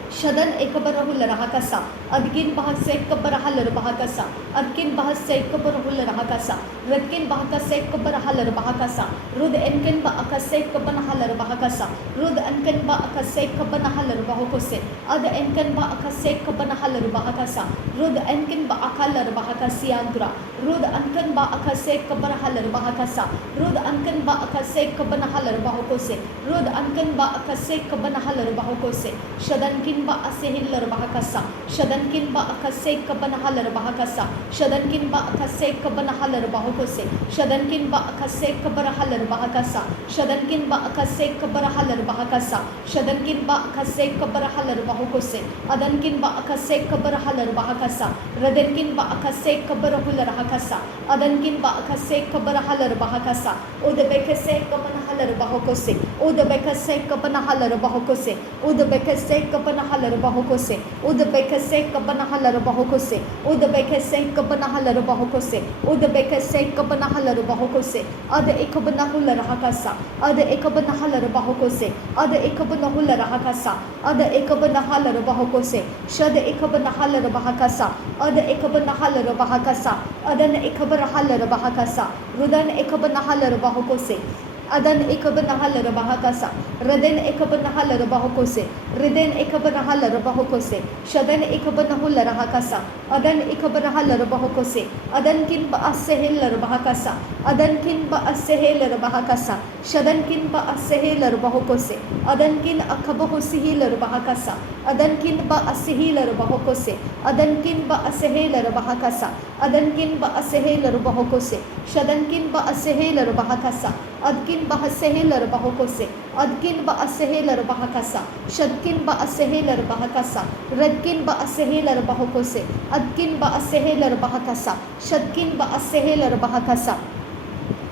Shadan ekabarahul rahakasa, Adkin bahasek kabarahalar bahakasa, Adkin bahasek kabarahul rahakasa, Redkin bahakasek kabarahalar bahakasa, Rud enken ba akasek kabanahalar bahakasa, Rud enken ba akasek kabanahalar bahokose, Ada enken ba akasek kabanahalar bahakasa, Rud enken ba akalar bahakasiantra, Rud enken ba akasek kabarahalar bahakasa, Rud enken ba akasek kabanahalar bahokose, Rud enken ba akasek kabanahalar bahokose, Shadankin ba asehillar bahakasa, Shadankin ba akasek kabanahalar bahakasa, Shadankin ba akasek kabanahalar bahokose, Shadankin ba akasek kabarahalar bahakasa, Shadankin ba akasek kabarahalar bahakasa, Shadankin ba akasek kabarahalar bahokose, Adankin ba akasek kabarahalar bahakasa, Radenkin ba akasek kabarahular hakasa, Adankin ba akasek kabarahalar bahakasa, Udabekasek kabanahalar bahokose, Udabekasek kabanahalar bahokose, Udabekasek kabanahalar bahokose, Udabekasek kabanahalar bahokose, Udabekasek kabanahalar bahokose, Udabekasek kabanahalar bahokose, Ada ekabanahular hakasa, Ada ekabanahalar bahokose, Ada ekabanahular hakasa, Ada ekabanahalar bahokose, Shada ekabanahalar bahakasa, Ada ekabanahalar bahakasa, Adan ekabanahalar bahakasa, Rudan ekabanahalar bahokose, Adan ekabanahalar bahakasa, Raden ekabanahalar bahokose, Riden ekabanahalar bahokose, Shadan ekabanahular hakasa, Adan ekabanahalar bahokose, Adankin ba asehelar bahakasa, Adankin ba asehelar bahakasa, Shadankin ba asehelar bahokose, Adankin akabahosihilar bahakasa, Adankin ba asehilar bahokose, Adankin ba asehelar bahakasa, Adankin ba asehelar bahokose, Shadankin ba asehelar bahakasa, Adkin ba asehelar bahokose, Adkin ba asehelar bahakasa, Shadkin ba asehelar bahakasa, Radkin ba asehelar bahokose, Adkin ba asehelar bahakasa, Shadkin ba asehelar bahakasa,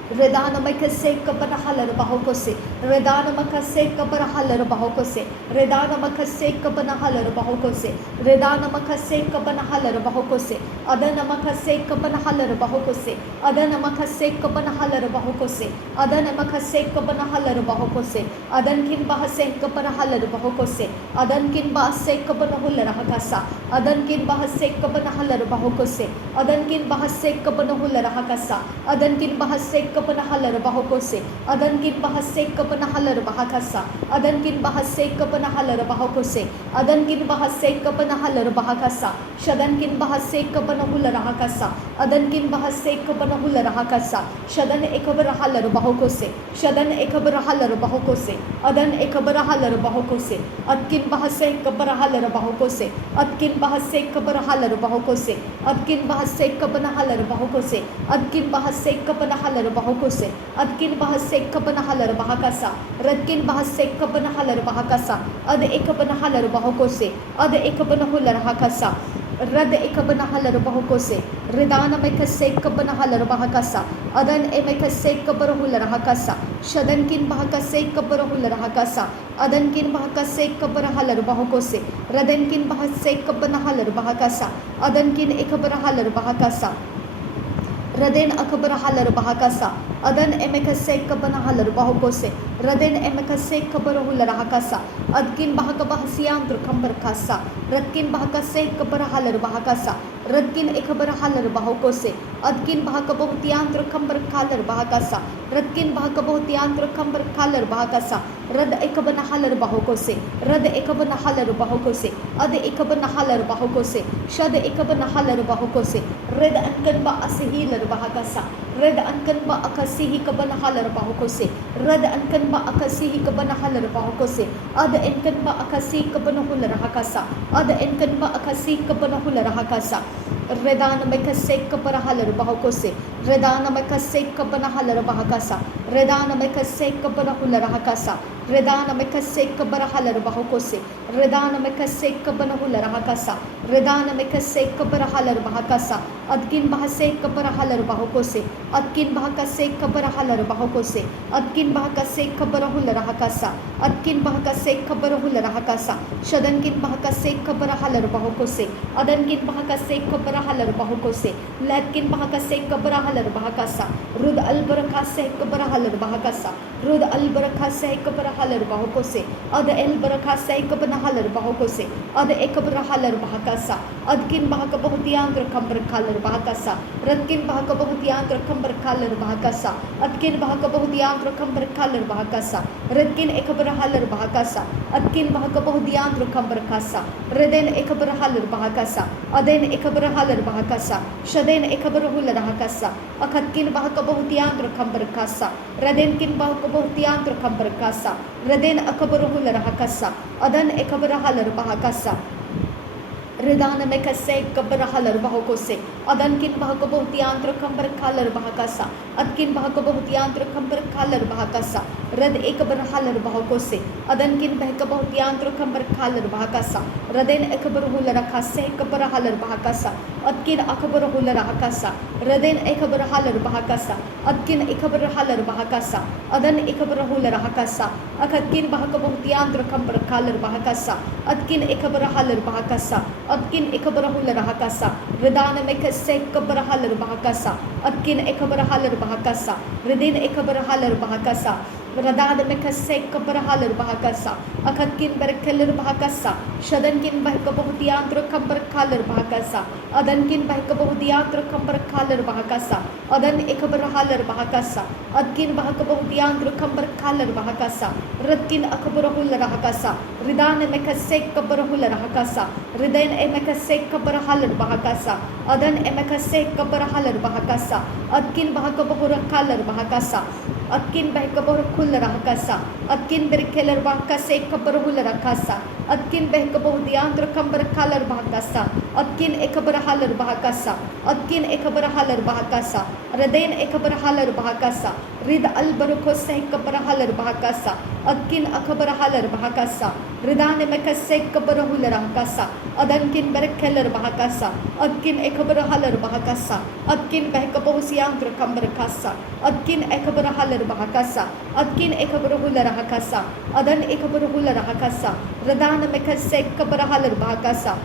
Redana makasek kabanahalar bahokose, Redana makasek kabanahalar bahokose, Redana makasek kabanahalar bahokose, Redana makasek kabanahalar bahokose, Adana makasek kabanahalar bahokose, Adana makasek kabanahalar bahokose, Adana makasek kabanahalar bahokose, Adankin bahasek kabanahalar bahokose, Adankin bahasek kabanahular hakasa, Adankin bahasek kabanahalar bahokose, Adankin bahasek kabanahular hakasa, Adankin bahasek kabanahalar bahokose, Adankin bahasek kabanahalar bahakasa, Adankin bahasek kabanahalar bahokose, Adankin bahasek kabanahalar bahakasa, Shadankin bahasek kabanahular hakasa, Adankin bahasek kabanahular hakasa, Shadan ekabarahalar bahokose, Shadan ekabarahalar bahokose, Adan ekabarahalar bahokose, Adkin bahasek kabarahalar bahokose, Adkin bahasek kabarahalar bahokose, Adkin bahasek kabanahalar bahokose, Adkin bahasek kabanahalar bahokose, Adkin bahasek kabanahalar bahakasa, Radkin bahasek kabanahalar bahakasa, Ad ekabanahalar bahokose, Ad ekabanahular hakasa, Rad ekabanahalar bahokose, Ridana makasek kabanahalar bahakasa, Adan emakasek kabarahular hakasa, Shadankin bahakasek kabarahular hakasa, Adankin bahakasek kabarahalar bahokose, Radankin bahasek kabanahalar bahakasa, Adankin ekabarahalar bahakasa, Raden akabarahalar bahakasa, Adan emekasek kabanahalar bahokose, Raden emekasek kabarahular hakasa, Adkin bahakabahasiam drukambar kasa, Radkin bahakasek kabarahalar bahakasa, Radkin ekabarahalar bahokose, Adkin bahakabahutian drukambar kalar bahakasa, Radkin bahakabahutian drukambar kalar bahakasa, Rad ekabanahalar bahokose, Rad ekabanahalar bahokose, Ad ekabanahalar bahokose, Shad ekabanahalar bahokose, Red ankan ba asihilar bahakasa, Red ankan ba akasihi kabanahalar bahokose, Red ankan ba akasihi kabanahalar bahokose, Ada enkan ba akasihi kabanahular hakasa, Ada enkan ba akasihi kabanahular hakasa, Redana makasek kabarahalar bahokose, Redana makasek kabanahalar bahakasa, Redana makasek kabanahular hakasa, Redana makasek kabarahalar bahokose, Redana makasek kabanahular hakasa, Redana makasek kabarahalar bahakasa, Adkin bahasek kabarahalar bahokose, Adkin bahakasek kabarahalar bahokose, Adkin bahakasek kabarahular hakasa, Adkin bahakasek kabarahular hakasa, Shadankin bahakasek kabarahalar bahokose, Adankin bahakasek kabarahalar bahokose, Ladkin bahakasek kabarahalar bahakasa, Rud albarakasek kabarahalar bahakasa, Rud albarakasek kabarahalar bahokose, Ada el barakasek kabarahalar bahokose, ad ekabrahalar bahakasa adkin bahaka bahutiandra kambar kalar bahakasa radkin bahaka bahutiandra kambar kalar bahakasa adkin bahaka bahutiandra kambar kalar bahakasa radkin ekabrahalar bahakasa adkin bahaka bahutiandra kambar kasa reden ekabrahalar bahakasa aden ekabrahalar bahakasa shaden ekabrahular bahakasa akatkin bahaka bahutiandra kambar kasa radenkin bahaka bahutiandra kambar kasa raden akabrahular bahakasa adan ekabrahalar bahakasa Ridana mekase kabrahalar bahokose adankin bahakabohtiantra kambar kalar bahakasa adkin bahakabohtiantra kambar kalar bahakasa rad ekabrahalar bahokose adankin bahakabohtiantra kambar kalar bahakasa raden ekabrahular khase kabrahalar bahakasa adkin akabrahular hakasa raden ekabrahalar bahakasa adkin ekabrahalar bahakasa adan ekabrahular hakasa akatkin bahakabohtiantra kambar kalar bahakasa adkin ekabrahalar bahakasa adkin ekabrahular hakasa ridana mekase kabrahalar bahakasa adkin ekabrahalar bahakasa ridin ekabrahalar bahakasa radana mekase kabrahalar bahakasa akatkin berkelar bahakasa shadankin bahkabohtiantra kambar kalar bahakasa adankin bahkabohtiantra kambar kalar bahakasa adan ekabrahalar bahakasa adkin bahkabohtiantra kambar kalar bahakasa radkin akabrahular hakasa ridana mekase kabrahular hakasa ridain emekase kabrahalar bahakasa adan emekase kabrahalar bahakasa adkin bahkabohura kalar bahakasa adkin bahkabohkular hakasa adkin berkelar bahakase kabrahular hakasa adkin bahkabohtiantra kambar kalar bahakasa adkin ekabrahalar bahakasa adkin ekabrahalar bahakasa ridain ekabrahalar bahakasa rid albarkose kabrahalar bahakasa adkin akabrahalar bahakasa ridane mekase kabrahular hakasa adankin berkelar bahakasa adkin ekabrahalar bahakasa adkin bahkabohsiantra kambar kasa adkin ekabrahalar bahakasa adkin ekabrahular hakasa adan ekabrahular hakasa ridane mekase kabrahalar bahakasa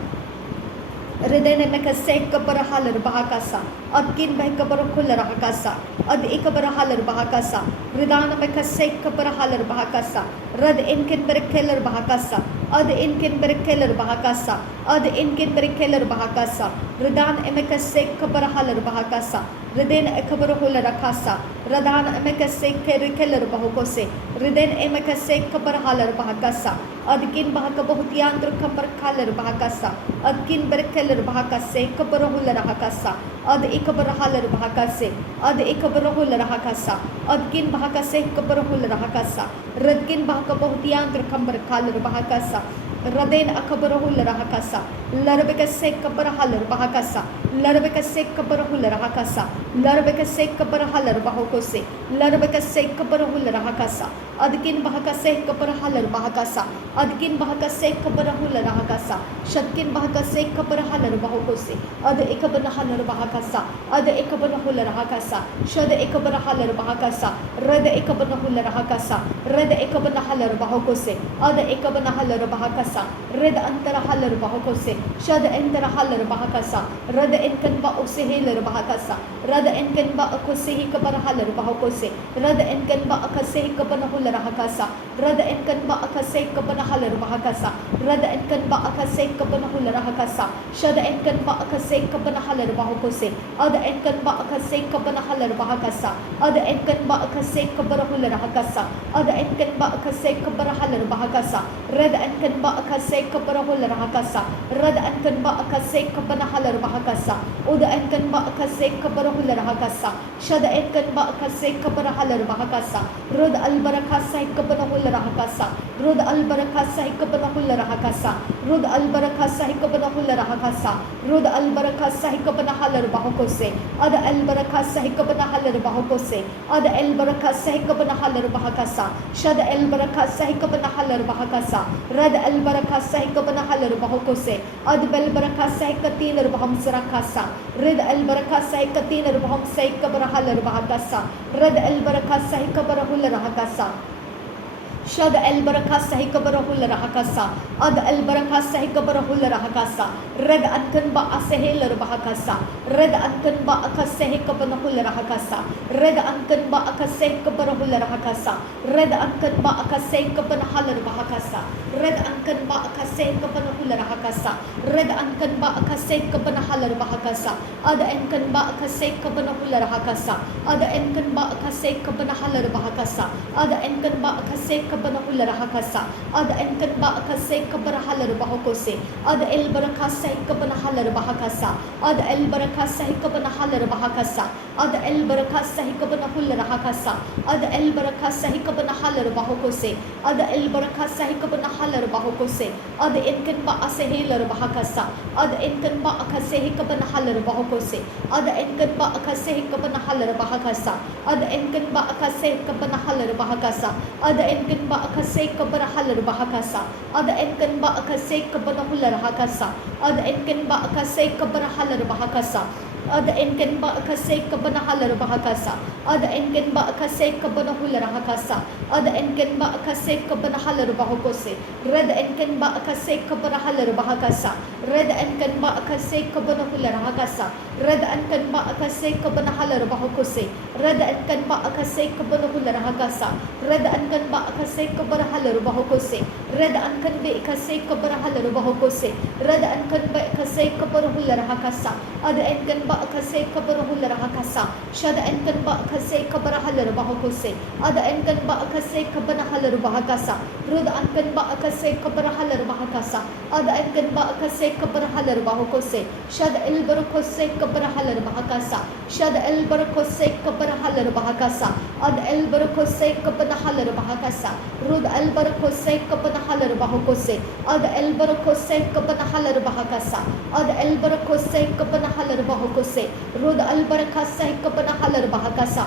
Ridene mekase kabrahalar bahakasa adkin bahkabrahular hakasa ad ekabrahalar bahakasa ridana mekase kabrahalar bahakasa rad inkin berkelar bahakasa ad inkin berkelar bahakasa ad inkin berkelar bahakasa ridan emekase kabrahalar bahakasa riden ekabrahular hakasa radan emekase kerkelar bahokose riden emekase kabrahalar bahakasa adkin bahkabohtiantra kambar kalar bahakasa adkin berkelar bahakase kabrahular hakasa ad ekabrahalar bahakase ad ekabrahular hakasa adkin bahakase kabrahular hakasa radkin bahkabohtiantra kambar kalar bahakasa Raden akabrahular hakasa larbekase kabrahalar bahakasa larbekase kabrahular hakasa larbekase kabrahalar bahokose larbekase kabrahular hakasa adkin bahakase kabrahalar bahakasa adkin bahakase kabrahular hakasa shadkin bahakase kabrahalar bahokose ad ekabrahalar bahakasa ad ekabrahular hakasa shad ekabrahalar bahakasa rad ekabrahular hakasa rad ekabrahalar bahokose ad ekabrahalar bahakasa red antara halar bahakose shad antara halar bahakasa rad enkan ba usehilar bahakasa rad enkan ba akosehi kabar halar bahakose rad enkan ba akasehi kabana hular hakasa rad enkan ba akasehi kabana halar bahakasa rad enkan ba akasehi kabana hular hakasa shad enkan ba akasehi kabana halar bahakose ad enkan ba akasehi kabana halar bahakasa ad enkan ba akasehi kabara hular hakasa ad enkan ba akasehi kabara halar bahakasa rad enkan ba akase kabrahular hakasa rad ankan ba akase kabanahalar bahakasa uda ankan ba akase kabrahular hakasa shad ankan ba akase kabrahalar bahakasa rud albarakasa kabanahular hakasa rud albarakasa kabanahular hakasa rud albarakasa kabanahular hakasa rud albarakasa kabanahalar bahakose ad albarakasa kabanahalar bahakose ad albarakasa kabanahalar bahakasa shad albarakasa kabanahalar bahakasa rad albarakasa kabanahalar bahakose ad balbarakasa katinar baham sarakasa red albarakasa katinar baham say kabanahalar bahakasa rad albarakasa kabarahular hakasa Shad el barakasa hikabarahul rahakasa. Ad el barakasa hikabarahul rahakasa. Red ankan ba asehel rahakasa. Red ankan ba akaseh hikabanahul rahakasa. Red ankan ba akaseh hikabarahul rahakasa. Red ankan ba akaseh hikabanahal rahakasa. Red ankan ba akaseh hikabanahul rahakasa. Red ankan ba akaseh hikabanahal rahakasa. Ad ankan ba akaseh hikabanahul rahakasa. Ad ankan ba akaseh hikabanahal rahakasa. Ad ankan ba akaseh hikabanahul rahakasa. Ad ankan ba akaseh hikabanahal rahakose. Ad el barakasa hikabanahal rahakasa. Ad el barakasa hikabanahal rahakasa. Ad el barakasa hikabanahul rahakasa. Ad el barakasa hikabanahal rahakose. Ad el barakasa hikabanahal rahakose. Ad ankan ba asehel rahakasa. Ad ankan ba akaseh hikabanahal rahakose. Ad ankan ba akaseh hikabanahal rahakasa. Ad ankan ba akaseh hikabanahal rahakasa. Ad ankan ba akaseh hikabanahal rahakasa. Ad ankan ba akaseh hikabanahul rahakasa. Ad ankan ba akaseh hikabanahal rahakasa. Ad ankan ba akaseh hikabanahal rahakasa. Ad ankan ba akaseh hikabanahul rahakasa. Ad ankan ba akaseh hikabanahal rahakose. Red ankan ba akaseh hikabanahal rahakasa. Red ankan ba akaseh hikabanahul rahakasa. Red ankan ba akaseh hikabanahal rahakose. Red ankan ba akaseh hikabanahul rahakasa. Red ankan ba akaseh hikabanahal rahakose. Red ankan ba akaseh hikabanahal rahakose. Red ankan ba akaseh hikabanahul rahakasa. Ad ankan ba akaseh hikabanahul rahakasa. Shad ankan ba akaseh hikabanahal rahakose. Ad ankan ba akaseh hikabanahal rahakasa. Rud ankan ba akaseh hikabanahal rahakasa. Ad ankan ba akaseh hikabanahal rahakose. Shad el barakose hikabanahal rahakasa. Shad el barakose hikabanahal rahakasa. Ad el barakose hikabanahal rahakasa. Rud el barakose hikabanahal rahakose. Ad el barakose hikabanahal rahakasa. Ad el barakose hikabanahal rahakose. Rud el barakasa hikabanahal rahakasa.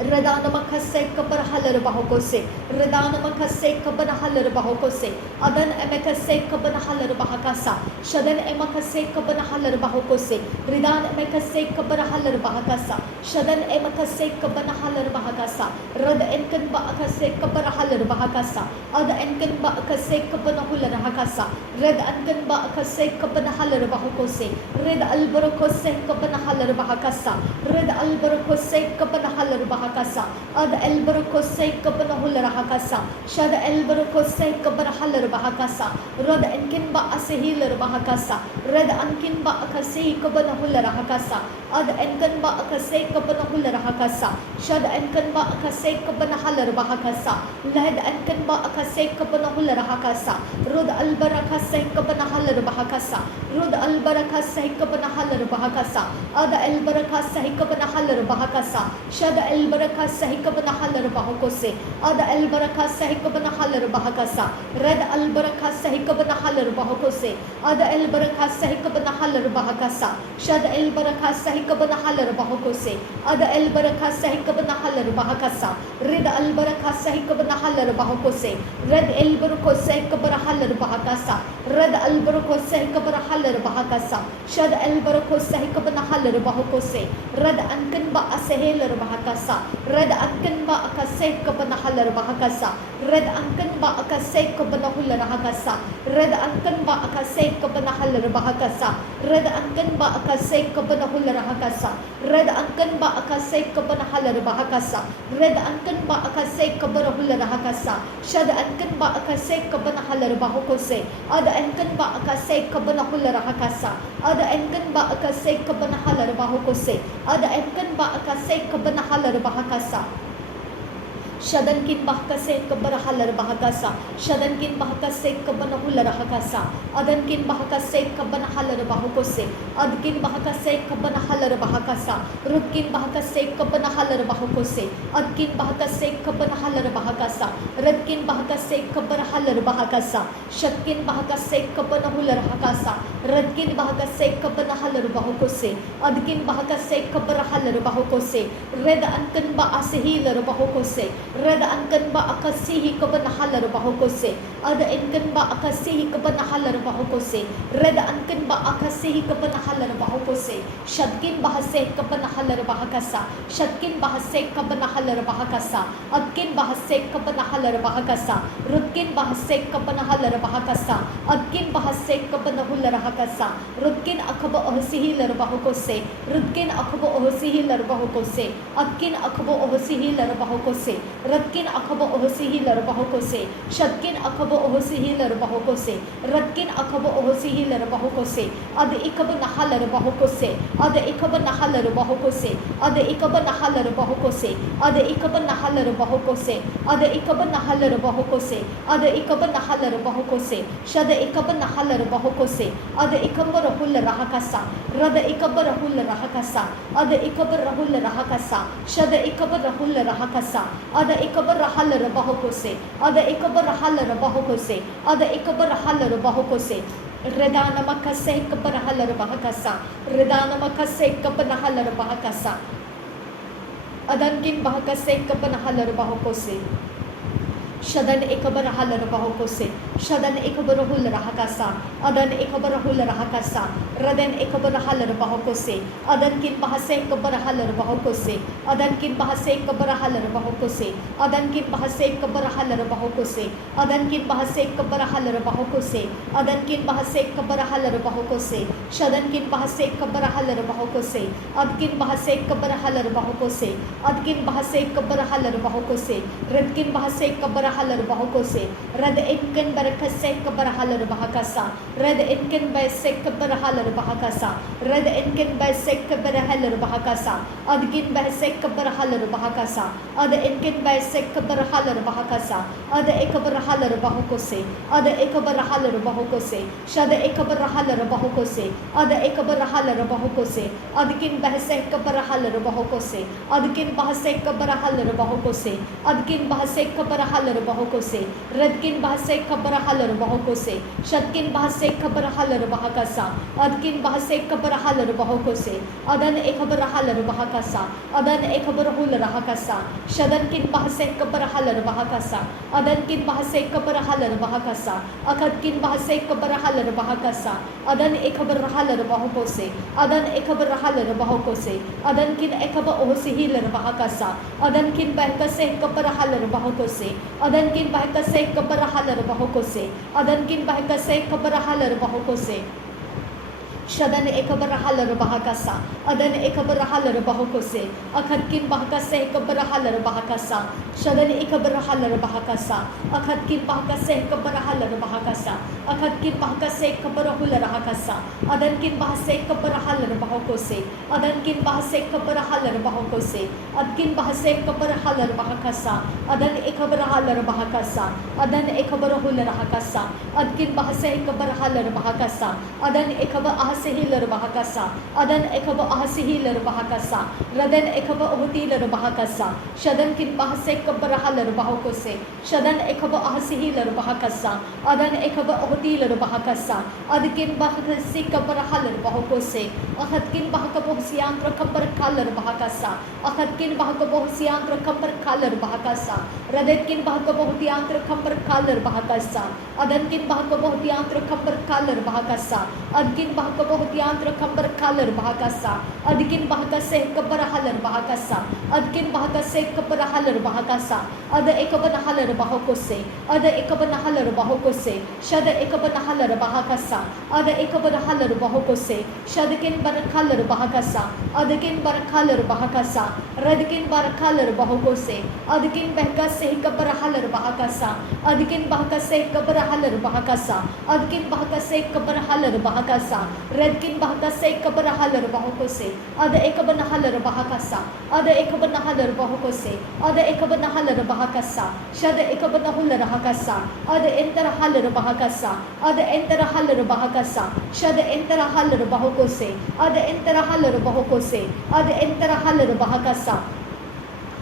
Radana makasek kabarhalar bahokose. Radana makasek kabarhalar bahokose. Adan emakasek kabarhalar bahakasa. Shadan emakasek kabarhalar bahokose. Ridan emakasek kabarhalar bahakasa. Shadan emakasek kabarhalar bahakasa. Rad enkan ba akasek kabarhalar bahakasa. Ad enkan ba akasek kabarhalar bahakasa. Red enkan ba akasek kabarhalar bahokose. Red albarakose kabarhalar bahakasa. Red albarakose kabarhalar bahakasa. Ad el barakose kabanahul rahakasa. Shad el barakose kabanahal rahakasa. Rad ankin ba asehil rahakasa. Red ankin ba akase kabanahul rahakasa. Ad ankan ba akase kabanahul rahakasa. Shad ankan ba akase kabanahal rahakasa. Lahad ankan ba akase kabanahul rahakasa. Rud al barakase kabanahal rahakasa. Rud al barakase kabanahal rahakasa. Ad el barakase kabanahal rahakasa. Shad el barakasa hikabanahal rahakose. Ad el barakasa hikabanahal rahakasa. Red al barakasa hikabanahal rahakose. Ad el barakasa hikabanahal rahakasa. Shad el barakasa hikabanahal rahakose. Ad el barakasa hikabanahal rahakasa. Red al barakasa hikabanahal rahakose. Red el barakose hikabanahal rahakasa. Red al barakose hikabanahal rahakasa. Shad el barakose hikabanahal rahakose. Red ankan ba asehel rahakasa. Red ankan ba akaseh kabanahal rahakasa. Red ankan ba akaseh kabanahul rahakasa. Red ankan ba akaseh kabanahal rahakasa. Red ankan ba akaseh kabanahul rahakasa. Red ankan ba akaseh kabanahal rahakasa. Red ankan ba akaseh kabanahul rahakasa. Shad ankan ba akaseh kabanahal rahakose. Ad ankan ba akaseh kabanahul rahakasa. Ad ankan ba akaseh kabanahal rahakose. Ad ankan ba akaseh kabanahal rahakasa. Shadan kin bahkase kabarhalar bahakasa. Shadan kin bahkase kabanahul rahakasa. Adan kin bahkase kabanhalar bahakose. Ad kin bahkase kabanhalar bahakasa. Rud kin bahkase kabanhalar bahakose. Ad kin bahkase kabanhalar bahakasa. Rad kin bahkase kabarhalar bahakasa. Shad kin bahkase kabanahul rahakasa. Rad kin bahkase kabanhalar bahakose. Ad kin bahkase kabarhalar bahakose. Red ankan ba asehil bahakose. Red Ankan ba akasihi kabanahalar bahokose. Ada Enkan ba akasihi kabanahalar bahokose. Red Ankan ba akasihi kabanahalar bahokose. Shadkin bahase kabanahalar bahakasa. Shadkin bahase kabanahalar bahakasa. Adkin bahase kabanahalar bahakasa. Rudkin bahase kabanahalar bahakasa. Adkin bahase kabanahular hakasa. Rudkin akaba ohsihilar bahokose. Rudkin akaba ohsihilar bahokose. Adkin akaba ohsihilar bahokose. Radkin akaba ohsihilar bahokose. Shadkin akaba ohsihilar bahokose. Radkin akaba ohsihilar bahokose. Ad ikaba nahalar bahokose. Ad ikaba nahalar bahokose. Ad ikaba nahalar bahokose. Ad ikaba nahalar bahokose. Ad ikaba nahalar bahokose. Ad ikaba nahalar bahokose. Shada ikaba nahalar bahokose. Ad ikaba rahul rahakasa. Rada ikaba rahul rahakasa. Ad ikaba rahul rahakasa. Shada ikaba rahul rahakasa. Ada ikabar halar bahokose. Ada ikabar halar bahokose. Ada ikabar halar bahokose. Redana makase ikabar halar bahakasa. Redana makase ikabar halar bahakasa. Adankin bahakase ikabar halar bahokose. Shadan ikabar halar bahokose. Shadan ikabar hul rahakasa. Adan ikabar hul rahakasa. Radan ikabar halar bahokose. Adan kin bahase ikabar halar bahokose. Adan kin bahase ikabar halar bahokose. Adan kin bahase ikabar halar bahokose. Adan kin bahase ikabar halar bahokose. Adan kin bahase ikabar halar bahokose. Shadan kin bahase ikabar halar bahokose. Adkin bahase ikabar halar bahokose. Adkin bahase ikabar halar bahokose. Radkin bahase ikabar halar bahokose. Rad inkan barakase ikabar halar bahakasa. Rad inkan bahase ikabar halar bahakasa. Rad inkan bahase ikabar halar bahakasa. Adkin bahase ikabar halar bahakasa. Ad inkan bahase ikabar halar bahakasa. Ad ikabar halar bahokose. Ad ikabar halar bahokose. Shada ikabar halar bahokose. Ad ikabar halar bahokose. Adkin bahase ikabar halar bahokose. Adkin bahase ikabar halar bahokose. Adkin bahase ikabar halar bahokose. Radkin bahase ikabar halar bahokose. Shadkin bahase ikabar halar bahakasa. Adkin bahase ikabar halar bahokose. Adan ikabar halar bahakasa. Adan ikabar hul rahakasa. Shadan kin bahase ikabar halar bahakasa. Adan kin bahase ikabar halar bahakasa. Akad kin bahase ikabar halar bahakasa. Adan ikabar halar bahokose. Adan ikabar halar bahokose. Adan kin ikaba ohsihilar bahakasa. Adan kin bahkase ikabar halar bahokose. Adan kin bahkase ikabar halar bahokose. Adan kin bahkase ikabar halar bahokose. Shadan ikabar halar bahakasa. Adan ikabar halar bahokose. Akadkin bahkase ikabar halar bahakasa. Shadan ikabar halar bahakasa. Akadkin bahkase ikabar halar bahakasa. Akadkin bahkase ikabar hul rahakasa. Adankin bahase ikabar halar bahokose. Adankin bahase ikabar halar bahokose. Adkin bahase ikabar halar bahakasa. Adan ikabar halar bahakasa. Adan ikabar hul rahakasa. Adkin bahase ikabar halar bahakasa. Adan ikabar hilar bahakasa. Adan ekaba ahsihilar bahakasa. Radan ekaba ohtilar bahakasa. Shadan kin bahase kabar halar bahokose. Shadan ekaba ahsihilar bahakasa. Adan ekaba ohtilar bahakasa. Adkin bahasi kabar halar bahokose. Akhatkin bahakaboh siang rakabar kalar bahakasa. Akhatkin bahakaboh siang rakabar kalar bahakasa. Radetkin bahakaboh tiang rakabar kalar bahakasa. Adankin bahakaboh tiang rakabar kalar bahakasa. Adkin bahakaboh yantra kambar kalar bahakasa. Adkin bahakase kabar halar bahakasa. Adkin bahakase kabar halar bahakasa. Ada ekaban halar bahokose. Ada ekaban halar bahokose. Shada ekaban halar bahakasa. Ada ekaban halar bahokose. Shadkin barakalar bahakasa. Adkin barakalar bahakasa. Radkin barakalar bahokose. Adkin bahkase kabar halar bahakasa. Adkin bahkase kabar halar bahakasa. Adkin bahkase kabar halar bahakasa. Radkin bahkase kabar halar bahokose. Ada ekaban halar bahakasa. Ada ekaban halar bahokose. Ada ekaban halar bahakasa. Shada ekaban hul rahakasa. Ada entara halar bahakasa. Ada entara halar bahakasa. Shada entara halar bahokose. Ada entara halar bahokose. Ada entara halar bahakasa.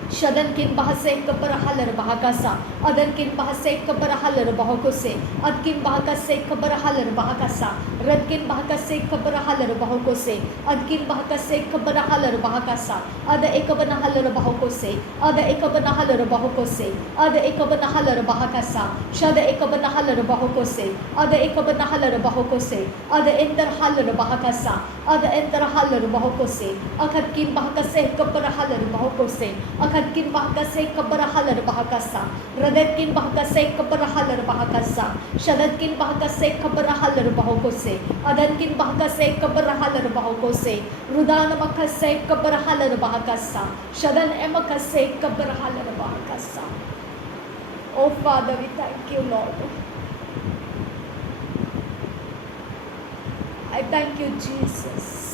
Shadankin bahase kabarahalar bahakasa. Adankin bahase kabarahalar bahokose. Adkin bahakase kabarahalar bahakasa. Radkin bahakase kabarahalar bahokose. Adkin bahakase kabarahalar bahakasa. Ada ekabanahalar bahokose. Ada ekabanahalar bahokose. Ada ekabanahalar bahakasa. Shada ekabanahalar bahokose. Ada ekabanahalar bahokose. Ada enterhalar bahakasa. Ada enterhalar bahokose. Akadkin bahakase kabarahalar bahokose. Akadkin bahakase kabarahalar bahakasa. Radetkin bahakase kabarahalar bahakasa. Shadadkin bahakase kabarahalar bahokose. Adankin bahakase kabarahalar bahokose. Rudana makase kabarahalar bahakasa. Shadan emakase kabarahalar bahakasa. Oh Father, we thank you, Lord. I thank you, Jesus.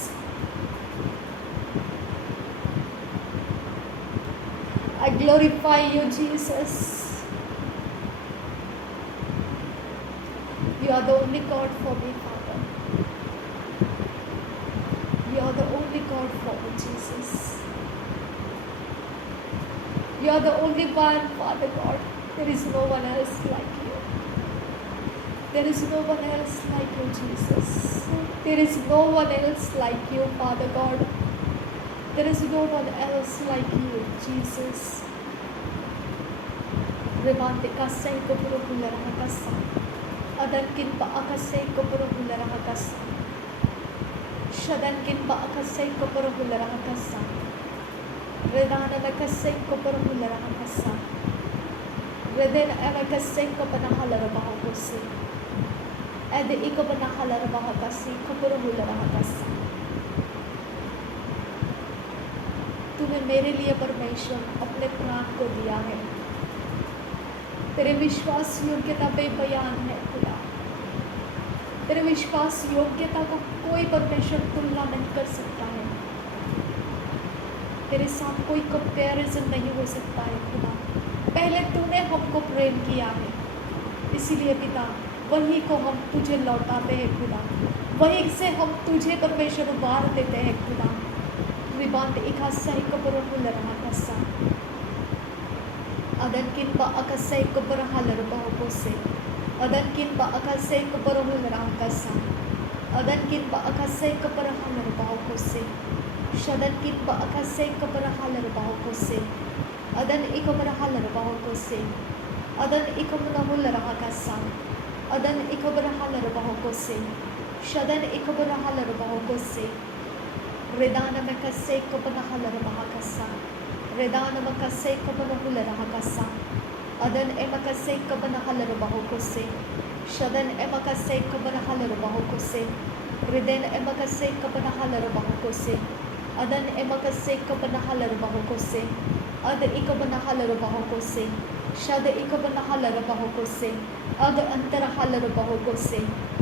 I glorify you, Jesus. You are the only God for me, Father. You are the only God for me, Jesus. You are the only one, Father God. There is no one else like you. There is no one else like you, Jesus. There is no one else like you, Father God. There is no one else like you, Jesus. Rebante kasay ko puro hulara kasa. Adankin pa akasay ko puro hulara kasa. Shadankin pa akasay ko puro hulara kasa. Redana na kasay ko puro hulara kasa. Redena na kasay ko panahalara bahakose. Ede iko panahalara bahakasi ko puro hulara kasa. तूने मेरे लिए परमेश्वर अपने प्राण को दिया है. तेरे विश्वास योग्यता पे बयान है खुदा. तेरे विश्वास योग्यता को कोई परमेश्वर तुलना नहीं कर सकता है. तेरे साथ कोई कंपैरिजन नहीं हो सकता है खुदा. पहले तूने हमको प्रेम किया है, इसीलिए पिता वही को हम तुझे लौटाते हैं खुदा. वही से हम तुझे परमेश्वर उबार देते हैं खुदा. Ribante ikasay kaparuhular hakasa. Adankin ba akasay kaparahalar bahopose. Adankin ba akasay kaparuhular hakasa. Adankin ba akasay kaparahalar bahopose. Shadankin ba akasay kaparahalar bahopose. Adan ikaparahalar bahopose. Adan ikaparahular hakasa. Adan ikaparahalar bahopose. Shadan ikaparahalar bahopose. Redana makase kapanahalar bahakasa. Redana makase kapanahular hakasa. Adan emakase kapanahalar bahokose. Shadan emakase kapanahalar bahokose. Reden emakase kapanahalar bahokose. Adan emakase kapanahalar bahokose. Ada ikapanahalar bahokose. Shada ikapanahalar bahokose. Ada antarahalar bahokose.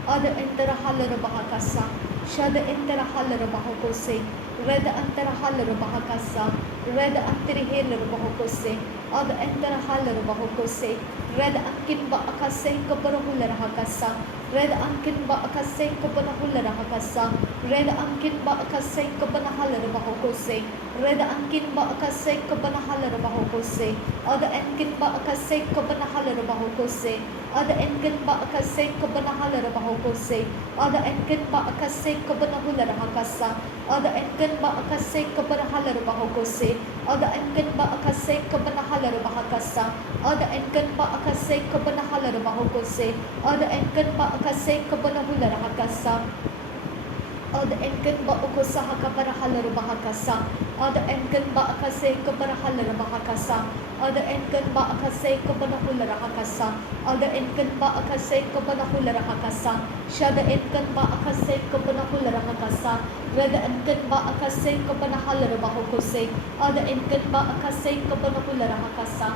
Ada antarahalar bahakasa. Shada antarahalar bahokose. Red antarahalar bahakasa. Red antirihalar bahokose. Ada antarahalar bahokose. Red ankin ba akase kaparahular hakasa. Red ankin ba akase kapanahular hakasa. Red ankin ba akase kapanahalar bahokose. Red ankin ba akase kapanahalar bahokose. Ada ankin ba akase kapanahalar bahokose. Ada ankin ba akase kapanahalar bahokose. Ada ankin ba akase kapanahular hakasa. Ada ankin ba akase kapanahalar bahokose. Ada ankin ba akase kapanahalar bahakasa. Ada ankin ba akase kapanahalar bahokose. Ada ankin ba akase kapanahular hakasa. Ada ankin ba ukosaha kapanahalar bahakasa. Ada ankin ba akase kapanahalar bahakasa. Ada ankin ba akase kapanahular hakasa. Ada ankin ba akase kapanahular hakasa. Shada ankin ba akase kapanahular hakasa. Rada ankin ba akase kapanahalar bahokose. Ada ankin ba akase kapanahular hakasa.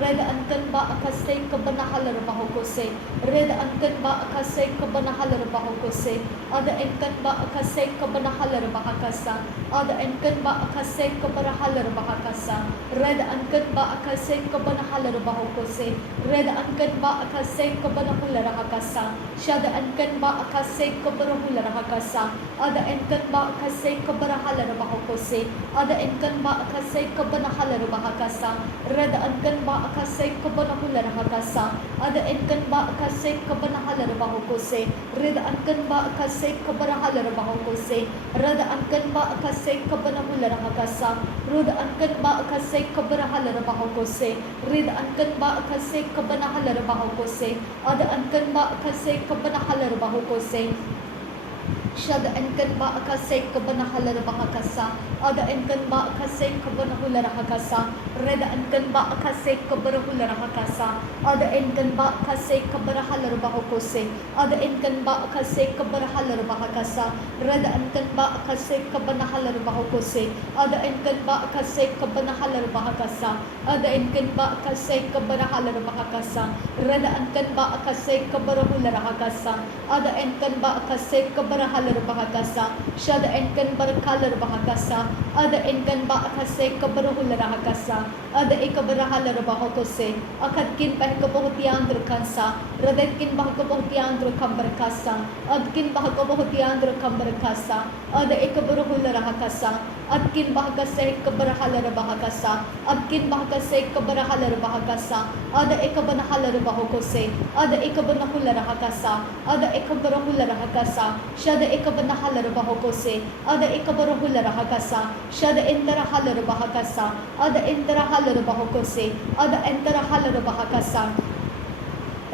Rada ankin ba akase kapanahalar bahokose. Rada ankin ba akase kapanahalar bahokose. Ada ankin ba akase kapanahalar bahakasa. Ada ankin ba akase kapanahalar bahakasa. Rada ankin ba akase akase kabanahalar baho kose red ankan ba akase kabanahular hakasa shada ankan ba akase kabarahular hakasa ada ankan ba akase kabarahalar baho kose ada ankan ba akase kabanahalar bahakasa red ankan ba akase kabanahular hakasa ada ankan ba akase kabanahalar baho kose red ankan ba akase kabarahalar baho kose red ankan ba akase kabanahular hakasa rud ankan ba akase kabarahalar baho kose red ankan ba akase kabanahalar baho kose ada ankan ba akase kabanahalar baho kose shad ankan ba akase kabanahalar bahakasa ada ankan ba akase kabanahular hakasa red ankan ba akase kabarahular hakasa ada ankan ba akase kabarahalar bahokose ada ankan ba akase kabarahalar bahakasa red ankan ba akase kabanahalar bahokose ada ankan ba akase kabanahalar bahakasa ada ankan ba akase kabarahalar bahakasa red ankan ba akase kabarahular hakasa ada ankan ba akase kabarahalar bahakasa shad ankan barakalar bahakasa ada ankan ba akase kabarahular hakasa ada ekabarahalar bahokose akatkin pahkabohtiandr kansa radetkin bahkabohtiandr kambarkasa adkin bahkabohtiandr kambarkasa ada ekabarahular hakasa adkin bahkase kabarahalar bahakasa adkin bahkase kabarahalar bahakasa ada ekabanahalar bahokose ada ekabanahular hakasa ada ekabarahular hakasa shada ekabanahalar bahokose ada ekabarahular hakasa shada intarahalar bahakasa ada intarahalar bahokose ada intarahalar bahakasa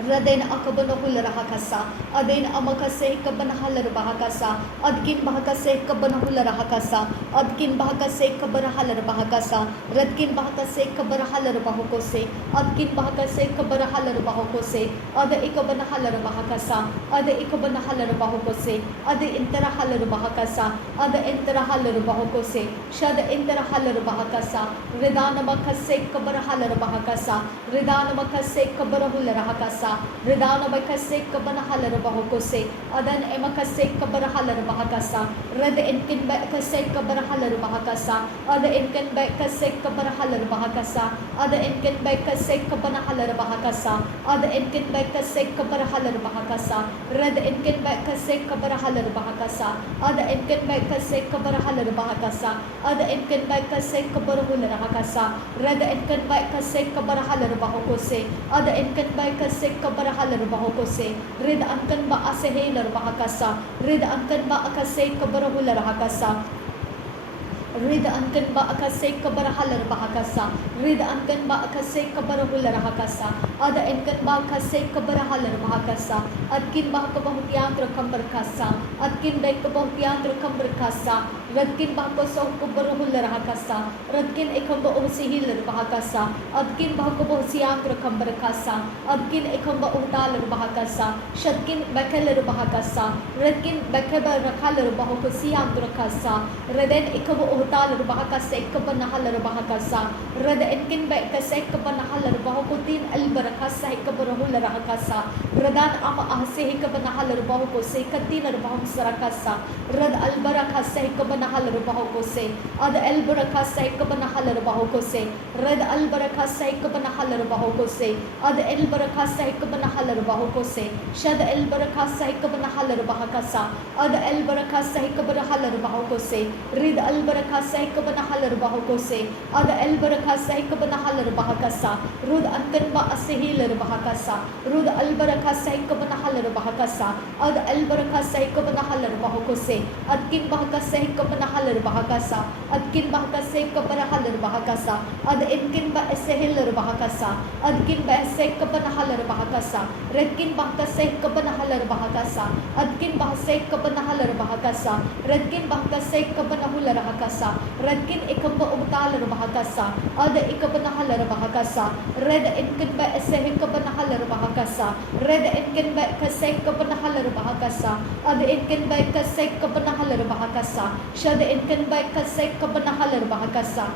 radena akabanahular hakasa adena amakase kabanahalar bahakasa adkin bahakase kabanahular hakasa adkin bahakase kabarahalar bahakasa radkin bahakase kabarahalar bahokose adkin bahakase kabarahalar bahokose ada ekabanahalar bahakasa ada ekabanahalar bahokose ada intarahalar bahakasa ada intarahalar bahokose shada intarahalar bahakasa ridana makase kabarahalar bahakasa ridana makase kabarahular hakasa ridana makase kabanahalar bahokose adan emakase kabarahalar bahakasa red enkin bakase kabarahalar bahakasa ada enkin bakase kabarahalar bahakasa ada enkin bakase kabanahalar bahakasa ada enkin bakase kabarahalar bahakasa red enkin bakase kabarahalar bahakasa ada enkin bakase kabarahalar bahakasa ada enkin bakase kabarahular hakasa red enkin bakase kabarahalar bahokose ada enkin bakase kabarahalar bahokose red ankan ba asehelar bahakasa red ankan ba akase kabarahular hakasa rid ankan ba akase kabarahalar bahakasa rid ankan ba akase kabarahular hakasa ada ankan ba akase kabarahalar bahakasa adkin ba kabahtiandra kambarkasa adkin ba kabahtiandra kambarkasa radkin ba ko so kabarahular hakasa radkin ekam ba umsihilar bahakasa adkin ba kabahtiandra kambarkasa adkin ekam ba utalar bahakasa shadkin bakalar bahakasa radkin bakaba rakhalar bahokasiandra kasa raden ekam talar bahakasa ekabanahalar bahakasa rada enkin ba kase ekabanahalar bahokutin albarakasa ekabarahular hakasa radan ama ahse ekabanahalar bahokose katinar bahomsarakasa rad albarakasa ekabanahalar bahokose ad albarakasa ekabanahalar bahokose rad albarakasa ekabanahalar bahokose ad albarakasa ekabanahalar bahokose shad albarakasa ekabanahalar bahakasa ad albarakasa ekabanahalar bahokose rid albarakasa kabanahalar bahokose ada albarakasa kabanahalar bahakasa rud ankan ba asehilar bahakasa rud albarakasa kabanahalar bahakasa ada albarakasa kabanahalar bahokose adkin bahakasa kabanahalar bahakasa adkin bahakasa kabanahalar bahakasa ada enkin ba asehilar bahakasa adkin ba ase kabanahalar bahakasa redkin bahakasa kabanahalar bahakasa adkin bahasa kabanahalar bahakasa redkin bahakasa kabanahular hakasa radkin ekamba umtalar bahakasa ada ekabanahalar bahakasa red enkin ba eseh kabanahalar bahakasa red enkin ba kaseh kabanahalar bahakasa ada enkin ba kaseh kabanahalar bahakasa shad enkin ba kaseh kabanahalar bahakasa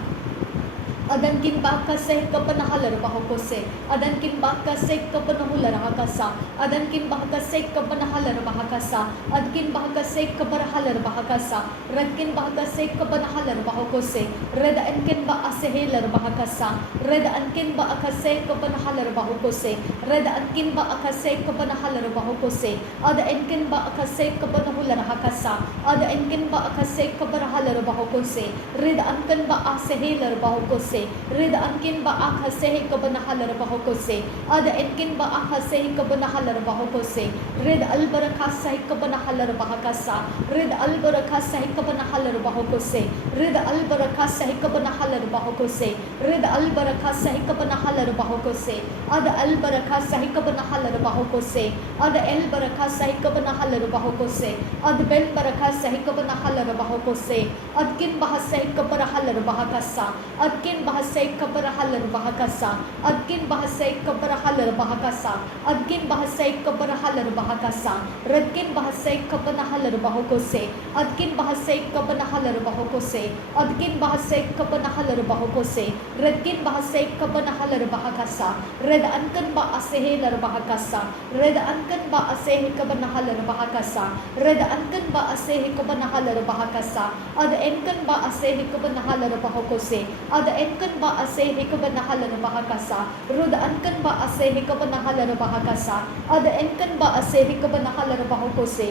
Adankin baka se kapanahalar bahoko se adankin baka se kapanahular hakasa adankin baka se kapanahalar bahakasa adkin baka se kapanahalar bahakasa radkin baka se kapanahalar bahoko se red ankin ba asehelar bahakasa red ankin ba akase kapanahalar bahoko se red ankin ba akase kapanahalar bahoko se ad ankin ba akase kapanahular hakasa ad ankin ba akase kapanahalar bahoko se red ankin ba asehelar bahoko se rid ankin ba akhase kabanahalar bahoko se ad enkin ba akhase kabanahalar bahoko se rid albaraka sah kabanahalar bahakasa rid albaraka sah kabanahalar bahoko se rid albaraka sah kabanahalar bahoko se rid albaraka sah kabanahalar bahoko se ad albaraka sah kabanahalar bahoko se ad albaraka sah kabanahalar bahoko se ad bel baraka sah kabanahalar bahoko se adkin bahasa kabanahalar bahakasa adkin bahasa kabarahalar bahakasa adkin bahasa kabarahalar bahakasa adkin bahasa kabarahalar bahakasa radkin bahasa kabanahalar bahokose adkin bahasa kabanahalar bahokose adkin bahasa kabanahalar bahokose radkin bahasa kabanahalar bahakasa red ankan ba asehelar bahakasa red ankan ba asehe kabanahalar bahakasa red ankan ba asehe kabanahalar bahakasa ad enkan ba asehe kabanahalar bahokose ad enkan ba asehe kabanahalar bahakasa rud ankan ba asehe kabanahalar bahakasa ad enkan ba asehe kabanahalar bahokose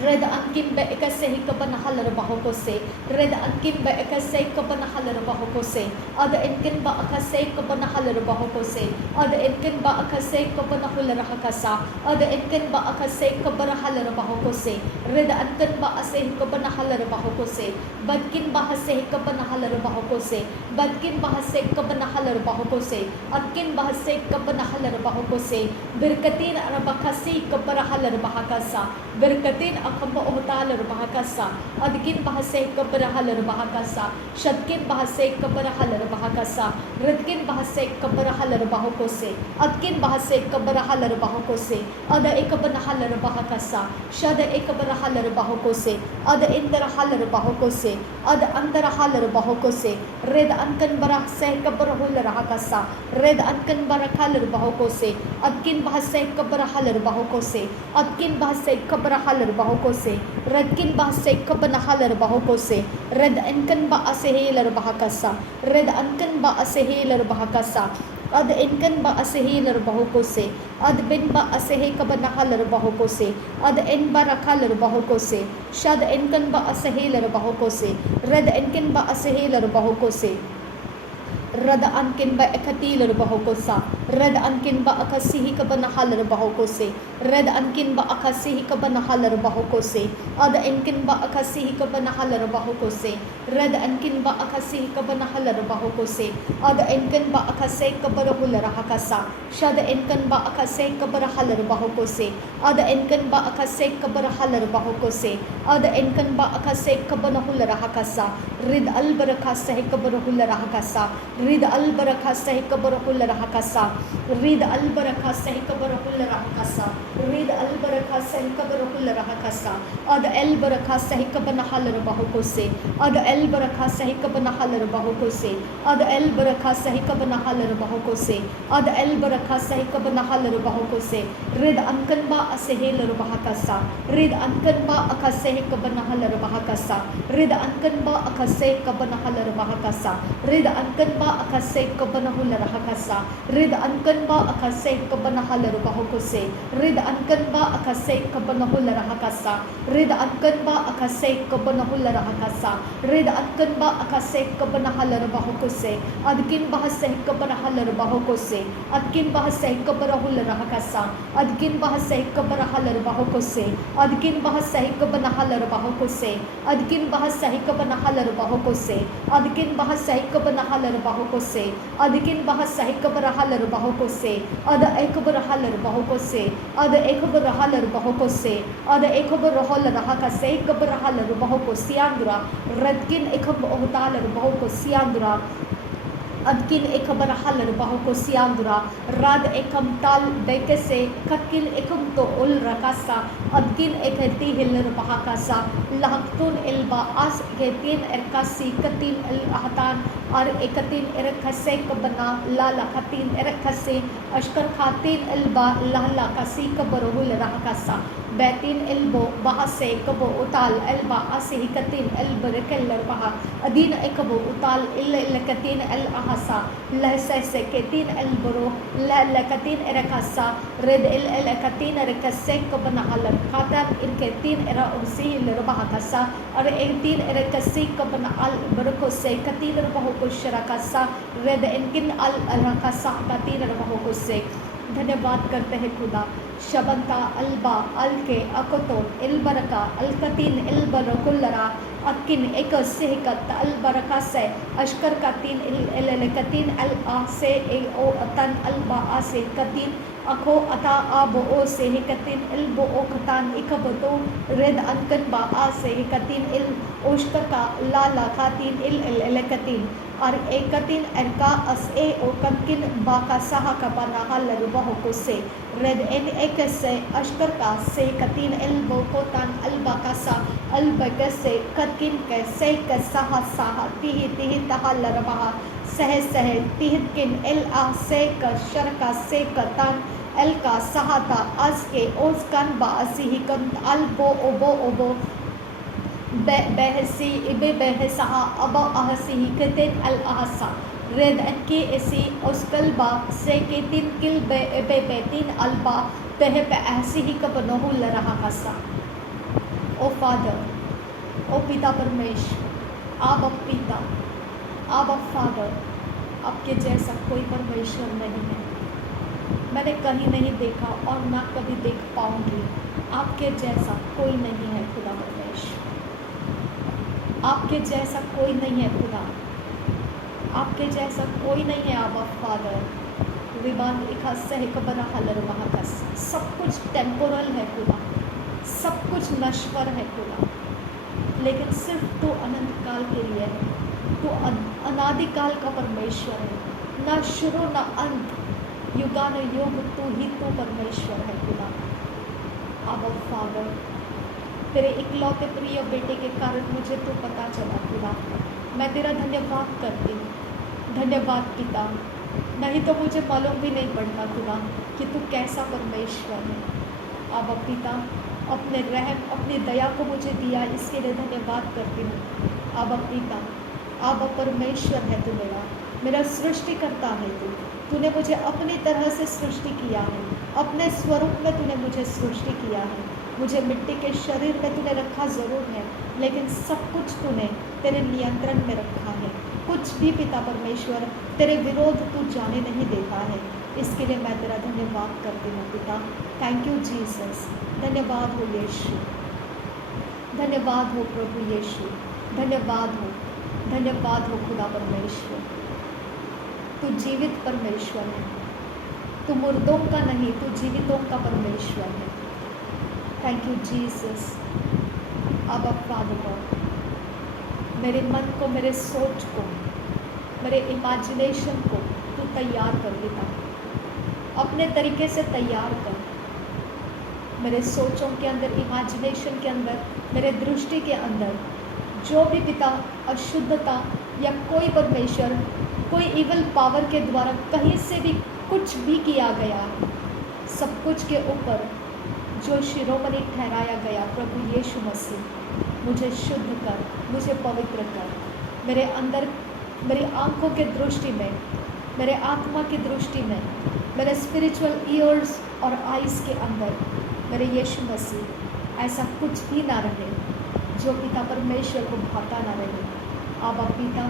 red ankin ba ekasehi kabanahalar bahokose red ankin ba ekasehi kabanahalar bahokose ad enkin ba akase kabanahalar bahokose ad enkin ba akase kabanahular hakasa ad enkin ba akase kabanahalar bahokose red ankan ba asehi kabanahalar bahokose badkin ba hasehi kabanahalar bahokose badkin ba hasehi kabanahalar bahokose adkin ba hasehi kabanahalar bahokose birkatin arabakasi kabanahalar bahakasa birkatin akamba ohtalar bahakasa adkin bahase kabarahalar bahakasa shadkin bahase kabarahalar bahakasa ridkin bahase kabarahalar bahokose adkin bahase kabarahalar bahokose ada ekabanahalar bahakasa shada ekabarahalar bahokose ada indarahalar bahokose ada andarahalar bahokose red ankan barah se kabarahular hakasa red ankan barakalar bahokose adkin bahase kabarahalar bahokose adkin bahase kabarahalar bahokose radkin bahase kabanahalar bahokose red ankan ba asehelar bahakasa red ankan ba asehelar bahakasa ad enkan ba asehelar bahokose ad ben ba asehe kabanahalar bahokose ad en barakalar bahokose shad enkan ba asehelar bahokose red enkan ba asehelar bahokose rad ankin ba ekatilar bahokosa rad ankin ba akasihi kabanahalar bahokose red ankin ba akasihi kabanahalar bahokose ad enkin ba akasihi kabanahalar bahokose red ankin ba akasihi kabanahalar bahokose ad enkin ba akase kabarahular hakasa shad enkin ba akase kabarahalar bahokose ad enkin ba akase kabarahalar bahokose ad enkin ba akase kabanahular hakasa rid al baraka sah kabarahular hakasa rid al baraka sah kabarahular hakasa rid al baraka sah kabarahular hakasa rid al baraka sah kabarahular hakasa ad al baraka sah kabanahalar bahokose ad al baraka sah kabanahalar bahokose ad al baraka sah kabanahalar bahokose ad al baraka sah kabanahalar bahokose rid ankan ba asehelar bahakasa rid ankan ba akase kabanahalar bahakasa rid ankan ba akase kabanahalar bahakasa rid ankan ba akase kabanahular hakasa rid ankan ba akase kabanahalar bahokose rid ankan ba akase kabanahular hakasa rid ankan ba akase kabanahular hakasa rid ankan ba akase kabanahalar bahokose adkin bahase kabanahalar bahokose adkin bahase kabanahular hakasa adkin bahase kabanahalar bahokose adkin bahase kabanahalar bahokose adkin bahase kabanahalar bahokose adkin bahase kabanahalar bahokose adkin bahase kabanahalar bahokose ada ekabarahalar bahokose ada ekabarahalar bahokose ada ekabarahalar hakase ekabarahalar bahokose andra radkin ekab ohtalar bahokose andra adkin ekam rahalar bahu ko siandura rad ekam tal bekese kakin ekam to ul rakasa adkin ekati hilar bahakasa lahaktun elba as ketin erkasi katin el ahatan ar ekatin erakase kabana la lakatin erakase ashkar khatin elba la kasi kabarul rahakasa betin elbo bahase kabo utal elba asihikatin elber keller baha adin ekabo utal illakatin el ahasa lahse ketin elboro la lakatin erakasa red elakatin erakase kabana alam khatan irketin era umsi lerbaha kasa ar etin erakasi kabana al berko se katin erbaho ko sharakasa red enkin al rakasa katin erbaho ko se धन्यवाद करते हैं खुदा शबंता alba अलके अकोतो इल्बरका अलकतीन इल्बरकुल्लरा akin एक सेहकत अलबरका से अशकर का तीन इलकतीन अल आ से ए ओ अतन अल्बा आ से कतीन अखो अता आबो ओ से कतीन इल्बो ओ खतान इकबतो रेद अनकन बा आ से कतीन इल ओशकर का लाला खातीन इल कतीन और एकतिन एरका अस ए ओ कंकिन बाका सहा का बना लरुबहो को से रेड एन एक से अशकर का से कतीन एल्बो को तान अल्बा का सा अल्बक से कतिन के से क सहा सहा तिहि तहा लरबहा सह सह तिहि किन एल आ से क शर का से कतान एल का सहाता अस के ओस कन बा असी ही कन अल्बो ओबो बहसी इबे बहसहा अब आहसी कतिन अल आहसा रेद अनकी एसी उसकलबा से केतिन किल बे बे बेतिन अल्बा बह पे ऐसी ही कब नहु लरहा हसा ओ फादर ओ पिता परमेश्वर आप पिता आप फादर आपके जैसा कोई परमेश्वर नहीं है मैंने कहीं नहीं देखा और ना कभी देख पाऊंगी आपके जैसा कोई नहीं है खुदा परमेश्वर आपके जैसा कोई नहीं है खुदा आपके जैसा कोई नहीं है आबा फादर रिबान लिखा सह कबरा हलर महाकस सब कुछ टेम्पोरल है खुदा सब कुछ नश्वर है खुदा लेकिन सिर्फ तू अनंत काल के लिए है तू अनादिकाल का परमेश्वर है ना शुरू ना अंत युगान युग तू ही तू परमेश्वर है खुदा आबा फादर तेरे इकलौते प्रिय बेटे के कारण मुझे तो पता चला खुदा मैं तेरा धन्यवाद करती हूँ धन्यवाद पिता नहीं तो मुझे मालूम भी नहीं पड़ता खुदा कि तू कैसा परमेश्वर है अब पिता अपने रहम अपनी दया को मुझे दिया इसके लिए धन्यवाद करती हूँ अब पिता अब परमेश्वर है तू मेरा सृष्टिकर्ता है तूने मुझे अपनी तरह से सृष्टि किया है अपने स्वरूप में तूने मुझे सृष्टि किया है मुझे मिट्टी के शरीर में तूने रखा ज़रूर है लेकिन सब कुछ तूने तेरे नियंत्रण में रखा है कुछ भी पिता परमेश्वर तेरे विरोध तू जाने नहीं देता है इसके लिए मैं तेरा धन्यवाद करती हूँ पिता थैंक यू जीसस धन्यवाद हो यीशु धन्यवाद हो प्रभु यीशु धन्यवाद हो खुदा परमेश्वर तू जीवित परमेश्वर है तू मुर्दों का नहीं तू जीवितों का परमेश्वर है थैंक यू जीसस अब फादर गॉड मेरे मन को मेरे सोच को मेरे इमेजिनेशन को तू तैयार कर देता अपने तरीके से तैयार कर मेरे सोचों के अंदर इमेजिनेशन के अंदर मेरे दृष्टि के अंदर जो भी पिता अशुद्धता या कोई परमेश्वर कोई इवल पावर के द्वारा कहीं से भी कुछ भी किया गया है सब कुछ के ऊपर जो शिरोमणि ठहराया गया प्रभु यीशु मसीह मुझे शुद्ध कर मुझे पवित्र कर मेरे अंदर मेरी आँखों के दृष्टि में मेरे आत्मा की दृष्टि में मेरे स्पिरिचुअल ईयर्स और आइज़ के अंदर मेरे यीशु मसीह ऐसा कुछ भी ना रहे जो पिता परमेश्वर को भाता ना रहे आबा पिता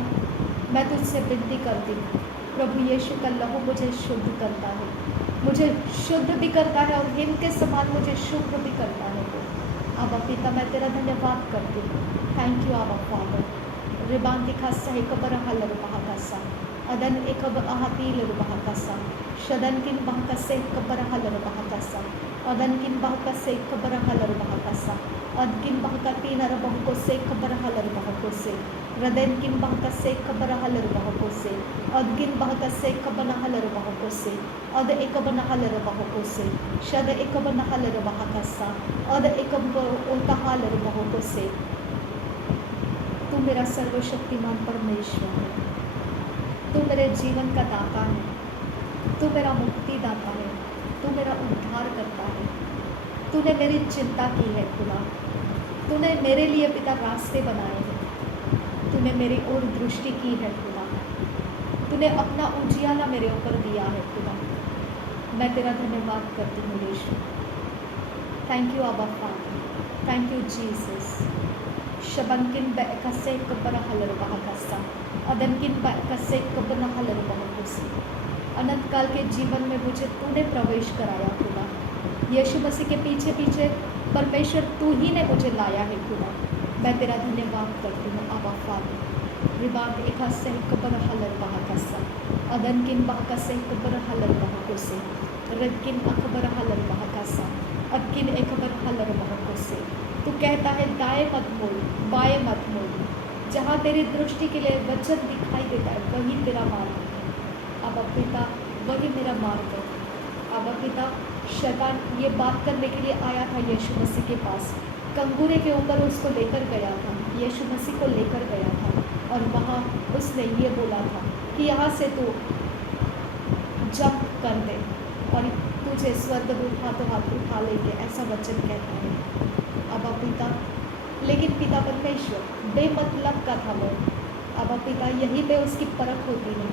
मैं तुझसे विनती करती हूँ प्रभु यीशु का लहू मुझे शुद्ध करता है मुझे शुद्ध भी करता है और इनके समान मुझे शुद्ध भी करता है आबा पिता मैं तेरा धन्यवाद करती हूँ थैंक यू आबा फादर रिबान दिखा सही कबर हलर बहाकसा अदन एकब आहती लर बहाकसा शदन किन बहाकसे कबर हलर बहाकसा अदन किन बहका से खबर हलर बहका सा अद किन बहका तीन अर बहको से खबर हलर बहको से रदन किन बहका से खबर हलर बहको से अद किन बहका से खबर हलर बहको से अद एक बन हलर बहको से शद एक बन हलर बहका सा अद एक उल्टा हलर बहको से। तू मेरा सर्वशक्तिमान परमेश्वर है, तू मेरे जीवन का दाता है, तू मेरा मुक्तिदाता है, तू मेरा उद्धार करता है। तूने मेरी चिंता की है खुदा, तूने मेरे लिए पिता रास्ते बनाए हैं, तूने मेरी ओर दृष्टि की है खुदा, तूने अपना उजियाला मेरे ऊपर दिया है खुदा। मैं तेरा धन्यवाद करती हूँ यीशु। थैंक यू आबा फादर, थैंक यू जीसस। शबंकिन बैकसे कबर हलर बहकसा अदनकिन बैकसे कबर हलर बहकुसी। अनंत काल के जीवन में मुझे तूने प्रवेश कराया खुदा। यीशु मसीह के पीछे पीछे परमेश्वर तू ही ने मुझे लाया है खुदा। मैं तेरा धन्यवाद करती हूँ आबा फादर। रिबाक एक से कबर हलर बहकसा अदनकिन बहकसे कबर हलर बहकुसी रदकिन अकबर हलर बहकसा अदकिन एकबर हलर बहकुसी। तू कहता है दाएं मत मोड़, बाएं मत मोड़, जहाँ तेरी दृष्टि के लिए वचन दिखाई देता है वही तेरा मार्ग है। अब पिता वही मेरा मार्ग है। अब पिता शैतान ये बात करने के लिए आया था यीशु मसीह के पास, कंगूरे के ऊपर उसको लेकर गया था, यीशु मसीह को लेकर गया था और वहाँ उसने ये बोला था कि यहाँ से तू जंप कर दे और तुझे स्वर्गदूत हाथों हाथ उठा लेंगे, ऐसा वचन कहता है। अब पिता लेकिन पिता परमेश्वर बेमतलब का था वो। अब पिता यहीं पे उसकी परख होती है।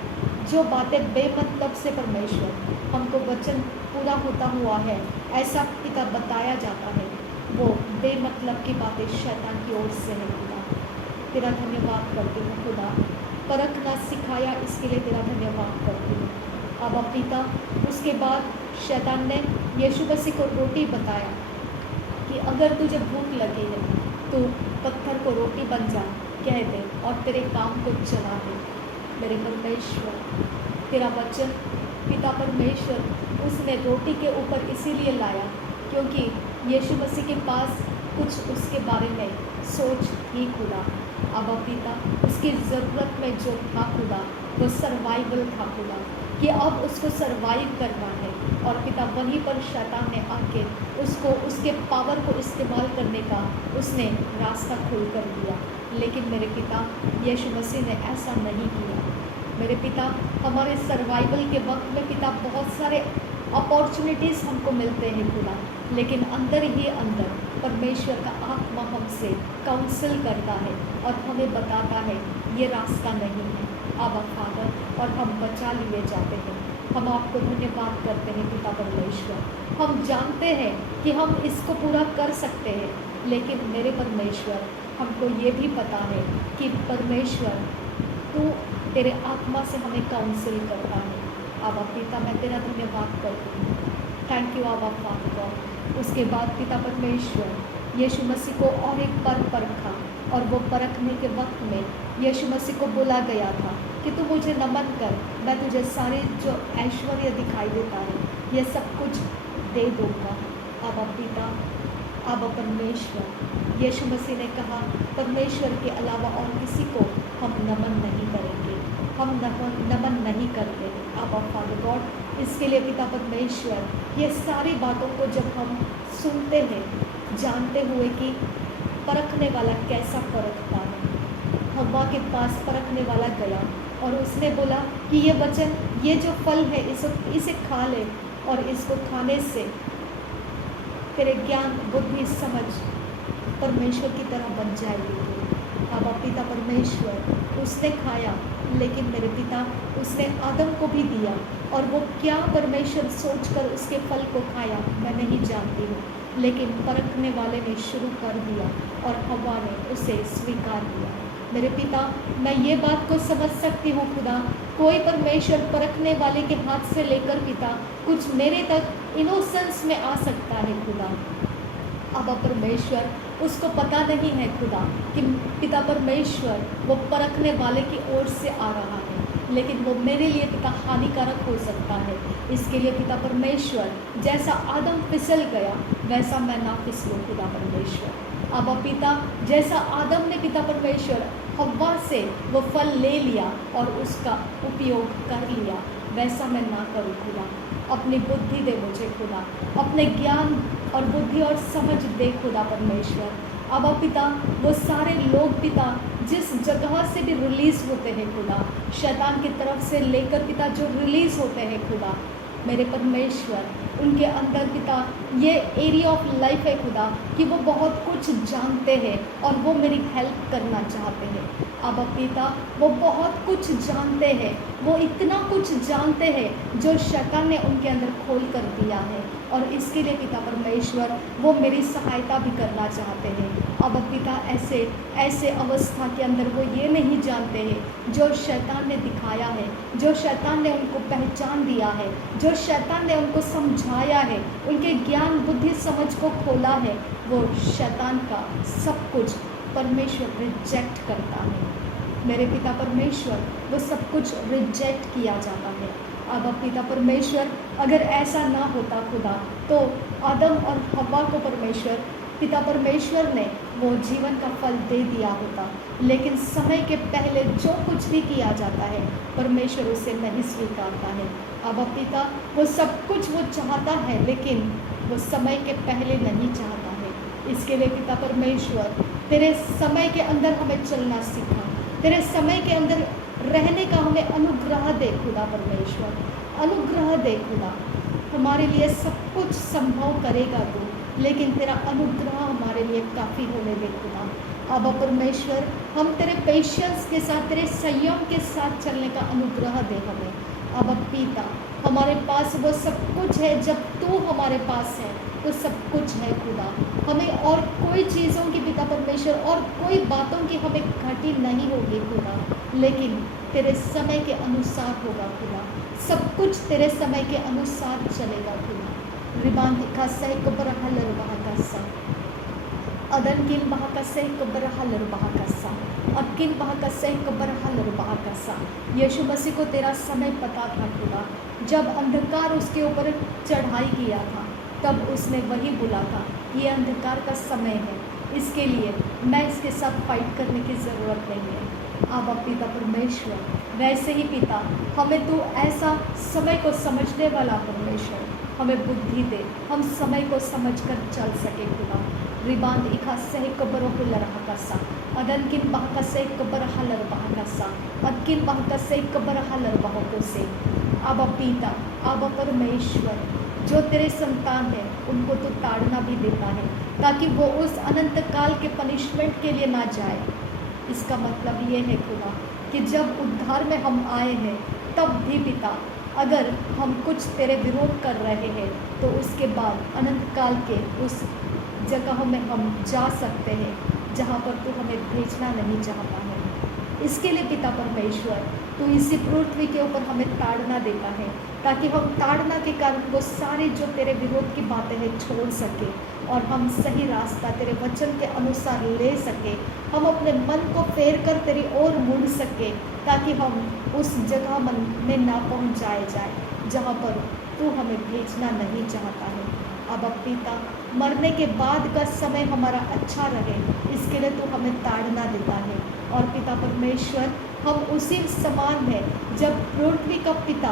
जो बातें बेमतलब से परमेश्वर हमको वचन पूरा होता हुआ है ऐसा पिता बताया जाता है, वो बेमतलब की बातें शैतान की ओर से है खुदा। तेरा धन्यवाद करती हूँ खुदा, परखना सिखाया इसके लिए तेरा धन्यवाद करती हूँ। अब पिता उसके बाद शैतान ने यीशु मसीह को रोटी बताया कि अगर तुझे भूख लगी है तो पत्थर को रोटी बन जा कह दे और तेरे काम को चला दे। मेरे परमेश्वर तेरा वचन पिता परमेश्वर उसने रोटी के ऊपर इसीलिए लाया क्योंकि यीशु मसीह के पास कुछ उसके बारे में सोच ही खुदा। अब पिता उसकी ज़रूरत में जो था खुदा वो सर्वाइवल था खुदा, कि अब उसको सर्वाइव करना है। और पिता वहीं पर शैतान ने आके उसको उसके पावर को इस्तेमाल करने का उसने रास्ता खोल कर दिया। लेकिन मेरे पिता यीशु मसीह ने ऐसा नहीं किया। मेरे पिता हमारे सर्वाइवल के वक्त में पिता बहुत सारे अपॉर्चुनिटीज़ हमको मिलते हैं खुदा, लेकिन अंदर ही अंदर परमेश्वर का आत्मा हमसे काउंसिल करता है और हमें बताता है ये रास्ता नहीं है आबा फादर, और हम बचा लिए जाते हैं। हम आपको धन्यवाद करते हैं पिता परमेश्वर। हम जानते हैं कि हम इसको पूरा कर सकते हैं, लेकिन मेरे परमेश्वर हमको ये भी पता है कि परमेश्वर तू तेरे आत्मा से हमें काउंसिल करता है। आबा पिता मैं तेरा धन्यवाद करती हूँ। थैंक यू आबा फादर। उसके बाद पिता परमेश्वर यीशु मसीह को और एक बार परखा और वो परखने के वक्त में यीशु मसीह को बोला गया था कि तू मुझे नमन कर, मैं तुझे सारे जो ऐश्वर्य दिखाई देता है ये सब कुछ दे दूँगा। आबा पिता आबा परमेश्वर यीशु मसीह ने कहा परमेश्वर के अलावा और किसी को हम नमन नहीं करेंगे, हम नमन नहीं करते। आबा फादर गॉड इसके लिए पिता परमेश्वर ये सारी बातों को जब हम सुनते हैं जानते हुए कि परखने वाला कैसा परखता है, हव्वा के पास परखने वाला गया और उसने बोला कि ये वचन ये जो फल है इसे खा ले और इसको खाने से तेरे ज्ञान बुद्धि समझ परमेश्वर की तरह बन जाएगी। अब पिता परमेश्वर उसने खाया, लेकिन मेरे पिता उसने आदम को भी दिया और वो क्या परमेश्वर सोचकर उसके फल को खाया मैं नहीं जानती हूँ, लेकिन परखने वाले ने शुरू कर दिया और हव्वा ने उसे स्वीकार किया। मेरे पिता मैं ये बात को समझ सकती हूँ खुदा, कोई परमेश्वर परखने वाले के हाथ से लेकर पिता कुछ मेरे तक इनोसेंस में आ सकता है खुदा। अब परमेश्वर उसको पता नहीं है खुदा कि पिता परमेश्वर वो परखने वाले की ओर से आ रहा है, लेकिन वो मेरे लिए पिता हानिकारक हो सकता है। इसके लिए पिता परमेश्वर, जैसा आदम फिसल गया वैसा मैं ना फिसलूँ खुदा परमेश्वर। अब पिता, जैसा आदम ने पिता परमेश्वर हव्वा से वो फल ले लिया और उसका उपयोग कर लिया, वैसा मैं ना करूँ खुदा। अपनी बुद्धि दे मुझे खुदा, अपने ज्ञान और बुद्धि और समझ दे खुदा परमेश्वर। अब पिता, वो सारे लोग पिता जिस जगह से भी रिलीज़ होते हैं खुदा, शैतान की तरफ से लेकर पिता जो रिलीज़ होते हैं खुदा, मेरे परमेश्वर, उनके अंदर पिता ये एरिया ऑफ लाइफ है खुदा कि वो बहुत कुछ जानते हैं और वो मेरी हेल्प करना चाहते हैं। अब पिता, वो बहुत कुछ जानते हैं, वो इतना कुछ जानते हैं जो शैतान ने उनके अंदर खोल कर दिया है, और इसके लिए पिता परमेश्वर वो मेरी सहायता भी करना चाहते हैं। अब पिता, ऐसे ऐसे अवस्था के अंदर वो ये नहीं जानते हैं जो शैतान ने दिखाया है, जो शैतान ने उनको पहचान दिया है, जो शैतान ने उनको समझाया है, उनके ज्ञान बुद्धि समझ को खोला है, वो शैतान का सब कुछ परमेश्वर रिजेक्ट करता है। मेरे पिता परमेश्वर, वो सब कुछ रिजेक्ट किया जाता है। अब पिता परमेश्वर, अगर ऐसा ना होता खुदा, तो आदम और हव्वा को परमेश्वर, पिता परमेश्वर ने वो जीवन का फल दे दिया होता, लेकिन समय के पहले जो कुछ भी किया जाता है परमेश्वर उसे नहीं स्वीकारता है। अब पिता, वो सब कुछ वो चाहता है, लेकिन वो समय के पहले नहीं चाहता है। इसके लिए पिता परमेश्वर, तेरे समय के अंदर हमें चलना सीखा, तेरे समय के अंदर रहने का हमें अनुग्रह दे खुदा परमेश्वर, अनुग्रह दे खुदा। हमारे लिए सब कुछ संभव करेगा तू, लेकिन तेरा अनुग्रह हमारे लिए काफ़ी होने दे खुदा। अब परमेश्वर, हम तेरे पेशेंस के साथ, तेरे संयम के साथ चलने का अनुग्रह दे हमें। अब पिता, हमारे पास वो सब कुछ है, जब तू हमारे पास है तो सब कुछ है खुदा। हमें और कोई चीज़ों की पिता परमेश्वर, और कोई बातों की हमें घटी नहीं होगी खुदा, लेकिन तेरे समय के अनुसार होगा खुदा। सब कुछ तेरे समय के अनुसार चलेगा खुदा। रिबांतिका सह कबर हलर बहाकसा, अदनकिन बहाकसे कबर हलर बहाकसा, अकिन बहाकसे कबर हलर बहाकसा। यीशु मसीह को तेरा समय पता था खुदा। जब अंधकार उसके ऊपर चढ़ाई किया था, तब उसने वही बोला था, ये अंधकार का समय है, इसके लिए मैं इसके साथ फाइट करने की ज़रूरत नहीं है। अब पिता परमेश्वर, वैसे ही पिता, हमें तू ऐसा समय को समझने वाला परमेश्वर, हमें बुद्धि दे, हम समय को समझकर चल सके खुदा। रिबांद इखा सह कबर हुलर हकसा, अदनकिन बहका सह कबर हलर बहकसा, अदकिन बहका सह कबर हलर बहको से। अब पिता, अब परमेश्वर, जो तेरे संतान हैं उनको तो ताड़ना भी देता है, ताकि वो उस अनंत काल के पनिशमेंट के लिए ना जाए। इसका मतलब ये है खुदा कि जब उद्धार में हम आए हैं, तब भी पिता, अगर हम कुछ तेरे विरोध कर रहे हैं, तो उसके बाद अनंत काल के उस जगह में हम जा सकते हैं जहाँ पर तू हमें भेजना नहीं चाहता है। इसके लिए पिता परमेश्वर, तू इसी पृथ्वी के ऊपर हमें ताड़ना देता है, ताकि हम ताड़ना के कारण वो सारी जो तेरे विरोध की बातें हैं छोड़ सके, और हम सही रास्ता तेरे वचन के अनुसार ले सके। हम अपने मन को फेर कर तेरी ओर मुड़ सके, ताकि हम उस जगह मन में ना पहुँचाए जाए जहाँ पर तू हमें भेजना नहीं चाहता है। अब पिता, मरने के बाद का समय हमारा अच्छा रहे, इसके लिए तू हमें ताड़ना देता है। और पिता परमेश्वर, हम उसी समान हैं, जब पृथ्वी का पिता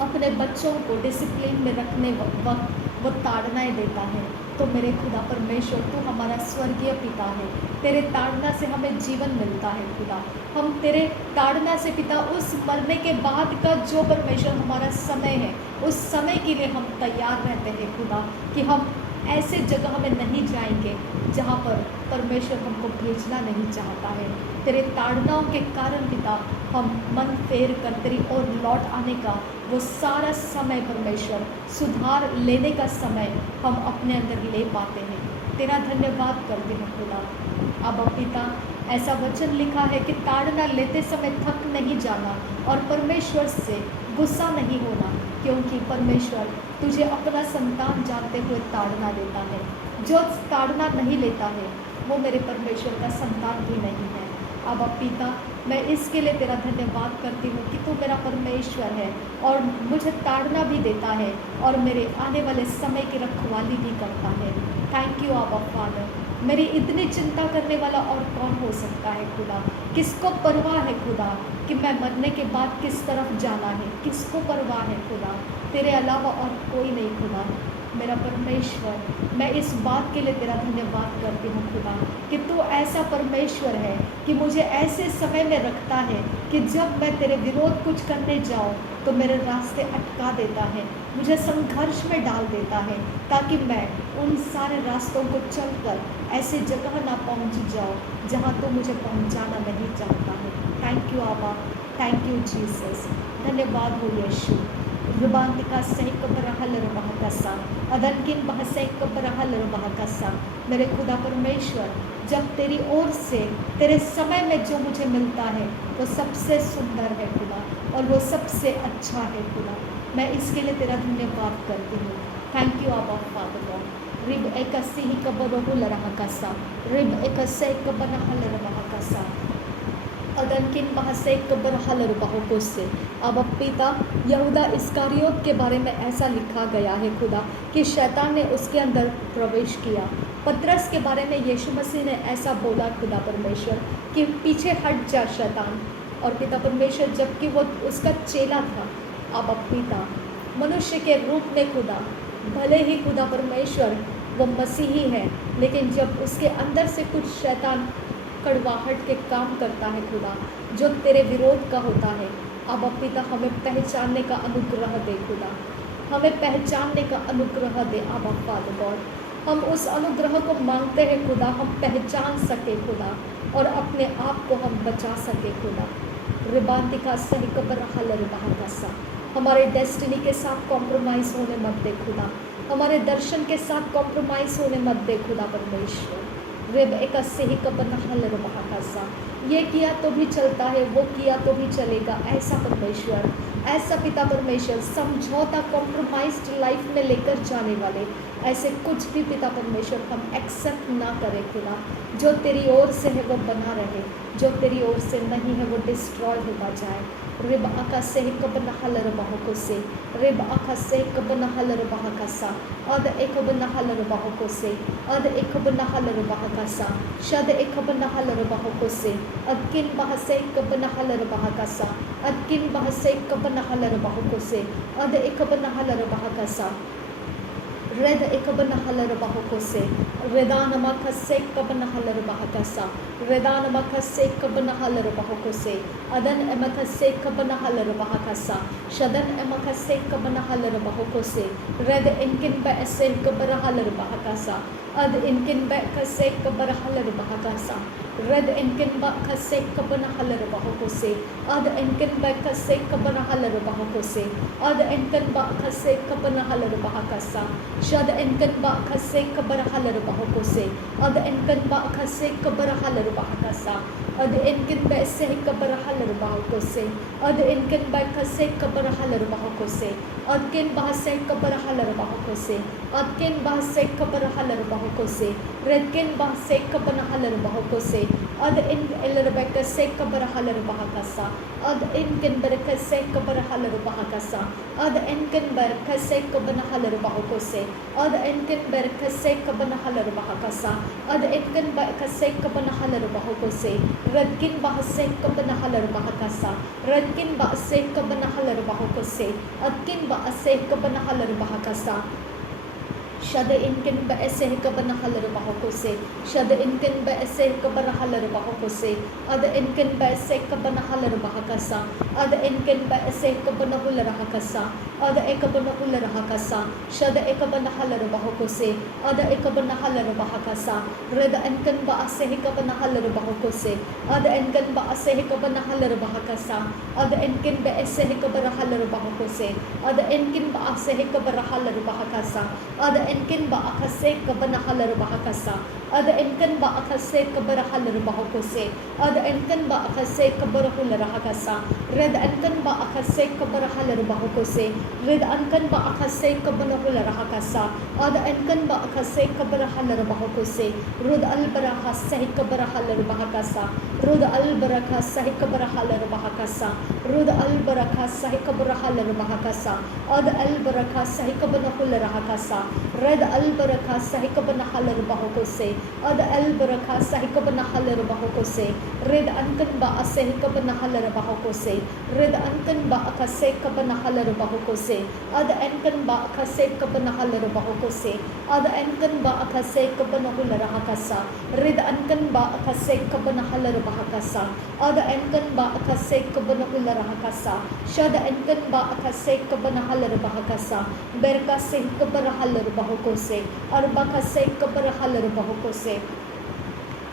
अपने बच्चों को डिसिप्लिन में रखने वक्त वो ताड़नाएँ देता है, तो मेरे खुदा परमेश्वर, तू हमारा स्वर्गीय पिता है। तेरे ताड़ना से हमें जीवन मिलता है खुदा। हम तेरे ताड़ना से पिता, उस मरने के बाद का जो परमेश्वर हमारा समय है, उस समय के लिए हम तैयार रहते हैं खुदा, कि हम ऐसे जगह में नहीं जाएंगे जहाँ पर परमेश्वर हमको भेजना नहीं चाहता है। तेरे ताड़नाओं के कारण पिता, हम मन फेर कर तेरी ओर लौट आने का वो सारा समय परमेश्वर, सुधार लेने का समय हम अपने अंदर ले पाते हैं। तेरा धन्यवाद करते हैं खुदा। अब पिता, ऐसा वचन लिखा है कि ताड़ना लेते समय थक नहीं जाना और परमेश्वर से गुस्सा नहीं होना, क्योंकि परमेश्वर तुझे अपना संतान जानते हुए ताड़ना देता है। जो ताड़ना नहीं लेता है वो मेरे परमेश्वर का संतान भी नहीं है। आबा पिता, मैं इसके लिए तेरा धन्यवाद करती हूँ कि तू मेरा परमेश्वर है और मुझे ताड़ना भी देता है और मेरे आने वाले समय की रखवाली भी करता है। थैंक यू आबा फादर। मेरी इतनी चिंता करने वाला और कौन हो सकता है खुदा? किसको परवाह है खुदा कि मैं मरने के बाद किस तरफ जाना है? किसको परवाह है खुदा? तेरे अलावा और कोई नहीं खुदा, मेरा परमेश्वर। मैं इस बात के लिए तेरा धन्यवाद करती हूँ खुदा कि तू ऐसा परमेश्वर है कि मुझे ऐसे समय में रखता है कि जब मैं तेरे विरोध कुछ करने जाऊँ तो मेरे रास्ते अटका देता है, मुझे संघर्ष में डाल देता है, ताकि मैं उन सारे रास्तों को चलकर ऐसे जगह ना पहुँच जाऊँ जहाँ तू मुझे पहुँचाना नहीं चाहता है। थैंक यू आबा, थैंक यू जीसस। धन्यवाद हो यीशु। रुबांतिका सहिक बरहल रुबाहकसा अदनकिन बहसैक बरहल रुबाहकसा। मेरे खुदा परमेश्वर, जब तेरी ओर से तेरे समय में जो मुझे मिलता है वो सबसे सुंदर है खुदा और वो सबसे अच्छा है खुदा। मैं इसके लिए तेरा धन्यवाद करती हूँ। थैंक यू आबा फादर गॉड। रिब एक सिही कबरोहुल रहकसा रिब एक से कबरहल रुबाहकसा अदनकिन बहसे कबरहल रुबाहकसे। अब पिता, यहूदा इस्करियोत के बारे में ऐसा लिखा गया है खुदा कि शैतान ने उसके अंदर प्रवेश किया। पतरस के बारे में यीशु मसीह ने ऐसा बोला खुदा परमेश्वर कि पीछे हट जा शैतान। और पिता परमेश्वर, जबकि वो उसका चेला था, अब पिता मनुष्य के रूप में खुदा, भले ही खुदा परमेश्वर वो मसीही है, लेकिन जब उसके अंदर से कुछ शैतान कड़वाहट के काम करता है खुदा, जो तेरे विरोध का होता है, अब पिता हमें पहचानने का अनुग्रह दे खुदा, हमें पहचानने का अनुग्रह दे आबा फादर गॉड। हम उस अनुग्रह को मांगते हैं खुदा, हम पहचान सके खुदा और अपने आप को हम बचा सके खुदा। रिबांतिका सही कबरहल रिबाहकसा। हमारे डेस्टिनी के साथ कॉम्प्रोमाइज़ होने मत दे खुदा, हमारे दर्शन के साथ कॉम्प्रोमाइज़ होने मत दे खुदा परमेश्वर। रिब एक सही कबरहल रिबाहकसा। ये किया तो भी चलता है, वो किया तो भी चलेगा, ऐसा परमेश्वर, ऐसा पिता परमेश्वर, समझौता कॉम्प्रोमाइज्ड लाइफ में लेकर जाने वाले ऐसे कुछ भी पिता परमेश्वर हम एक्सेप्ट ना करें खुदा। जो तेरी ओर से है वो बना रहे, जो तेरी ओर से नहीं है वो डिस्ट्रॉय होता जाए। रिब आका से कबनहल रबाहो से रिब आका से कबनहल रबाहकसा अद एक बनहल रबाहो से अद एक बनहल रबाहकसा शद एक बनहल रबाहो से अदकिन बहसे कबनहल रबाहकसा अदकिन बहसे कबनहल रबाहो से अद एक बनहल रबाहकसा रेद एक बनहल रबाहो से रेदान मखसे कबनहल रबाहकसा रेदान मखसे कबनहल रबाहो से अदन एमखसे कबनहल रबाहकसा शदन एमखसे कबनहल रबाहो से रेद इनकिन बैसे कबरहल रबाहकसा अद इनकिन बैसे कबरहल रबाहकसा रेद इनकिन बखसे कबनहल रबाहो से अद इनकिन बैसे कबनहल रबाहो से अद इनकिन बखसे कबनहल रबाहकसा शद इनकन बखसे कबरहल रबाहो से अद इनकन बखसे कबरहल रबाहकसा अद इनकन बैसे कबरहल रबाहो से अद इनकन बखसे कबरहल रबाहो से अद किन बहसे कबरहल रबाहो से अद किन बहसे कबरहल रबाहो से रेद किन बहसे कबरहल रबाहो से अद इन एलरबकसे कबरहल रबाहकसा अद इनकन बरकसे कबरहल रबाहकसा अद इनकन बरकसे कबरहल रबाहो से अद इनकन बरकसे कबरहल रबाहकसा अद इनकन बरकसे कबरहल रबाहो से रदकिन बहसे कबरहल रबाहकसा रदकिन बहसे कबरहल रबाहो से अदकिन बहसे कबरहल रबाहकसा शद इनकिन बैसे कबनहल रबाहो से शद इनकिन बैसे कबनहल रबाहो से अद इनकिन बैसे कबनहल रबाहकसा अद इनकिन बैसे कबनहुल रहकसा अद एकबनहुल रहकसा शद एकबनहल रबाहो से अद एकबनहल रबाहकसा रद इनकिन बैसे कबनहल रबाहो से अद इनकिन बैसे कबनहल रबाहकसा अद इनकिन बैसे कबरहल रबाहो से अद इनकिन बैसे कबरहल रबाहकसा अद इनकिन बखसे कबनहल रबाहकसा अद इनकिन बखसे कबरहल रबाहो से अद इनकिन बखसे कबरहुल रहकसा रद इनकिन बखसे कबरहल रबाहो से red ankan ba akase kabana hula rahakasa ad ankan ba akase kabara halar bahakose rud albaraka sahi kabara halar bahakasa rud albaraka sahi kabara halar bahakasa rud albaraka sahi kabara halar bahakasa ad albaraka sahi kabana hula rahakasa red albaraka sahi kabana halar bahakose ad albaraka sahi kabana halar bahakose red ankan ba asahi kabana halar bahakose red ankan ba akase kabana halar bahakose ad ankan ba akase kabana halar bahakose ad ankan ba akase kabana hula rahakasa red ankan ba akase kabana halar bahakasa ad ankan ba akase kabana hula rahakasa shad ankan ba akase kabana halar bahakasa berka se kabara halar bahakose arba kase kabara halar bahakose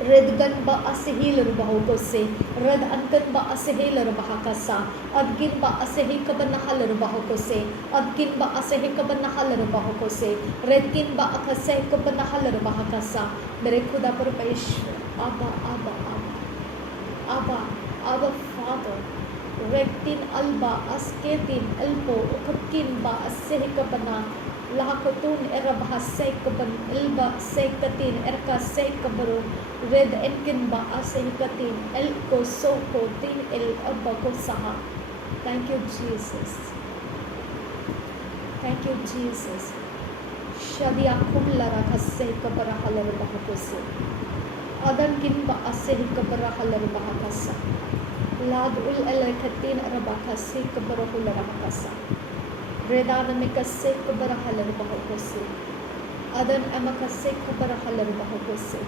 redgan ba asehilar bahakose red ankan ba asehilar bahakasa adgin ba asehi kabana halar bahakose adgin ba asehi kabana halar bahakose redgin ba akase kabana halar bahakasa मेरे खुदा परमेश्वर आबा आबा आबा आबा आबा father रेक्टिन alba अस्केतिन अल्पो उखकिन बा असेहि kabana lahakotun erabha seikaban ilba seikatin erka seikabaro red enkin ba aseikatin elko soko tin el abako saha. Thank you Jesus, thank you Jesus. shadia kumlara seikabara halar bahakose adan kin ba aseikabara halar bahakasa lad ul elakatin erabaka seikabaro halar bahakasa redana mikase kabara halar bahakose adan amakase kabara halar bahakose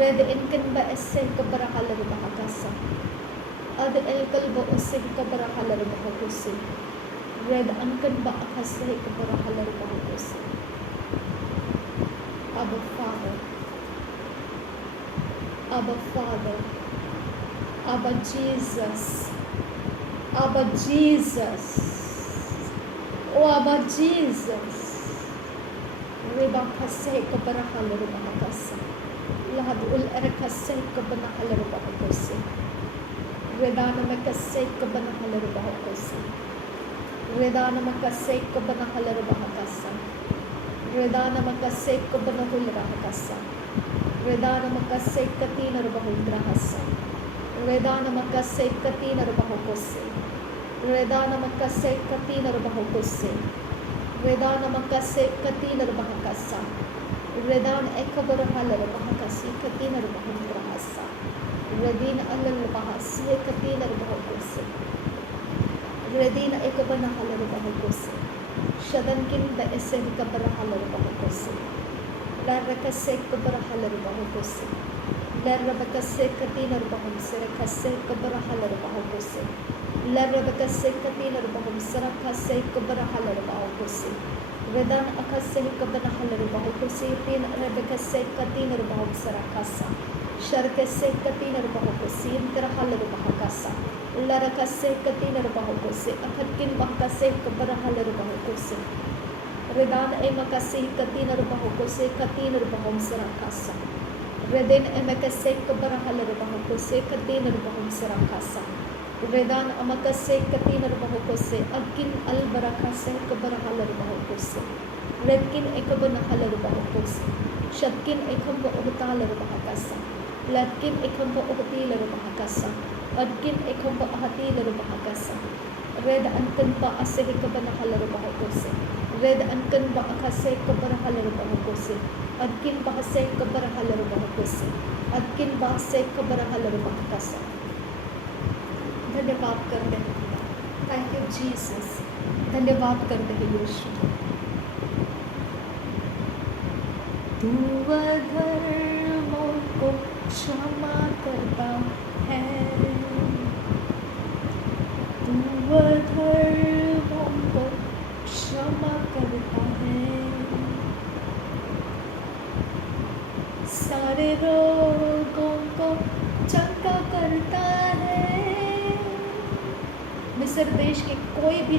red enkin ba esse kabara halar bahakasa ad el kalbo esse kabara halar bahakose red ankan ba akase kabara halar bahakose. Abba Father, Abba Father, Abba Jesus, Abba Jesus, oh Abba Jesus. Rebecca say kabara halar bahakasa lahad ul erka say kabana halar bahakose redana meka say kabana halar bahakose redana meka say kabana halar bahakasa redana meka say kabana hul rahakasa redana meka say katina bahul rahasa redana meka say katina bahakose redana meka say katina bahakose redana makase katina bahakasa redan ekabara halar bahakasi katina bahakasa redin alal bahasi katina bahakose redin ekabana halar bahakose shadan kin ba esse kabara halar bahakose la rakase kabara halar bahakose la rabakase katina bahakose rakase kabara halar bahakose la rabakase katina bahakose rakase kabara halar bahakose redan akase kabana halar bahakose tin rabakase katina bahakose rakasa sharkase katina bahakose intara halar bahakasa la rakase katina bahakose akhakin bahakase kabara halar bahakose redan emakase katina bahakose katina bahakose rakasa redin emakase kabara halar bahakose katina bahakose rakasa redan amakase katina bahakose akin albaraka se kabara halar bahakose redkin ekabana halar bahakose shadkin ekamba uhtalar bahakasa ladkin ekamba uhtilar bahakasa adkin ekamba ahtilar bahakasa red ankan ba asehi kabana halar bahakose red ankan ba akase kabara halar bahakose adkin ba se kabara halar bahakose adkin ba se kabara halar bahakasa. धन्यवाद करते हैं खुदा, thank you Jesus, धन्यवाद करते हैं यीशु। तू अधर्मों को क्षमा करता है, तू अधर्मों को क्षमा करता है, सारे रोगों को चंगा करता है। मिस्र देश की कोई भी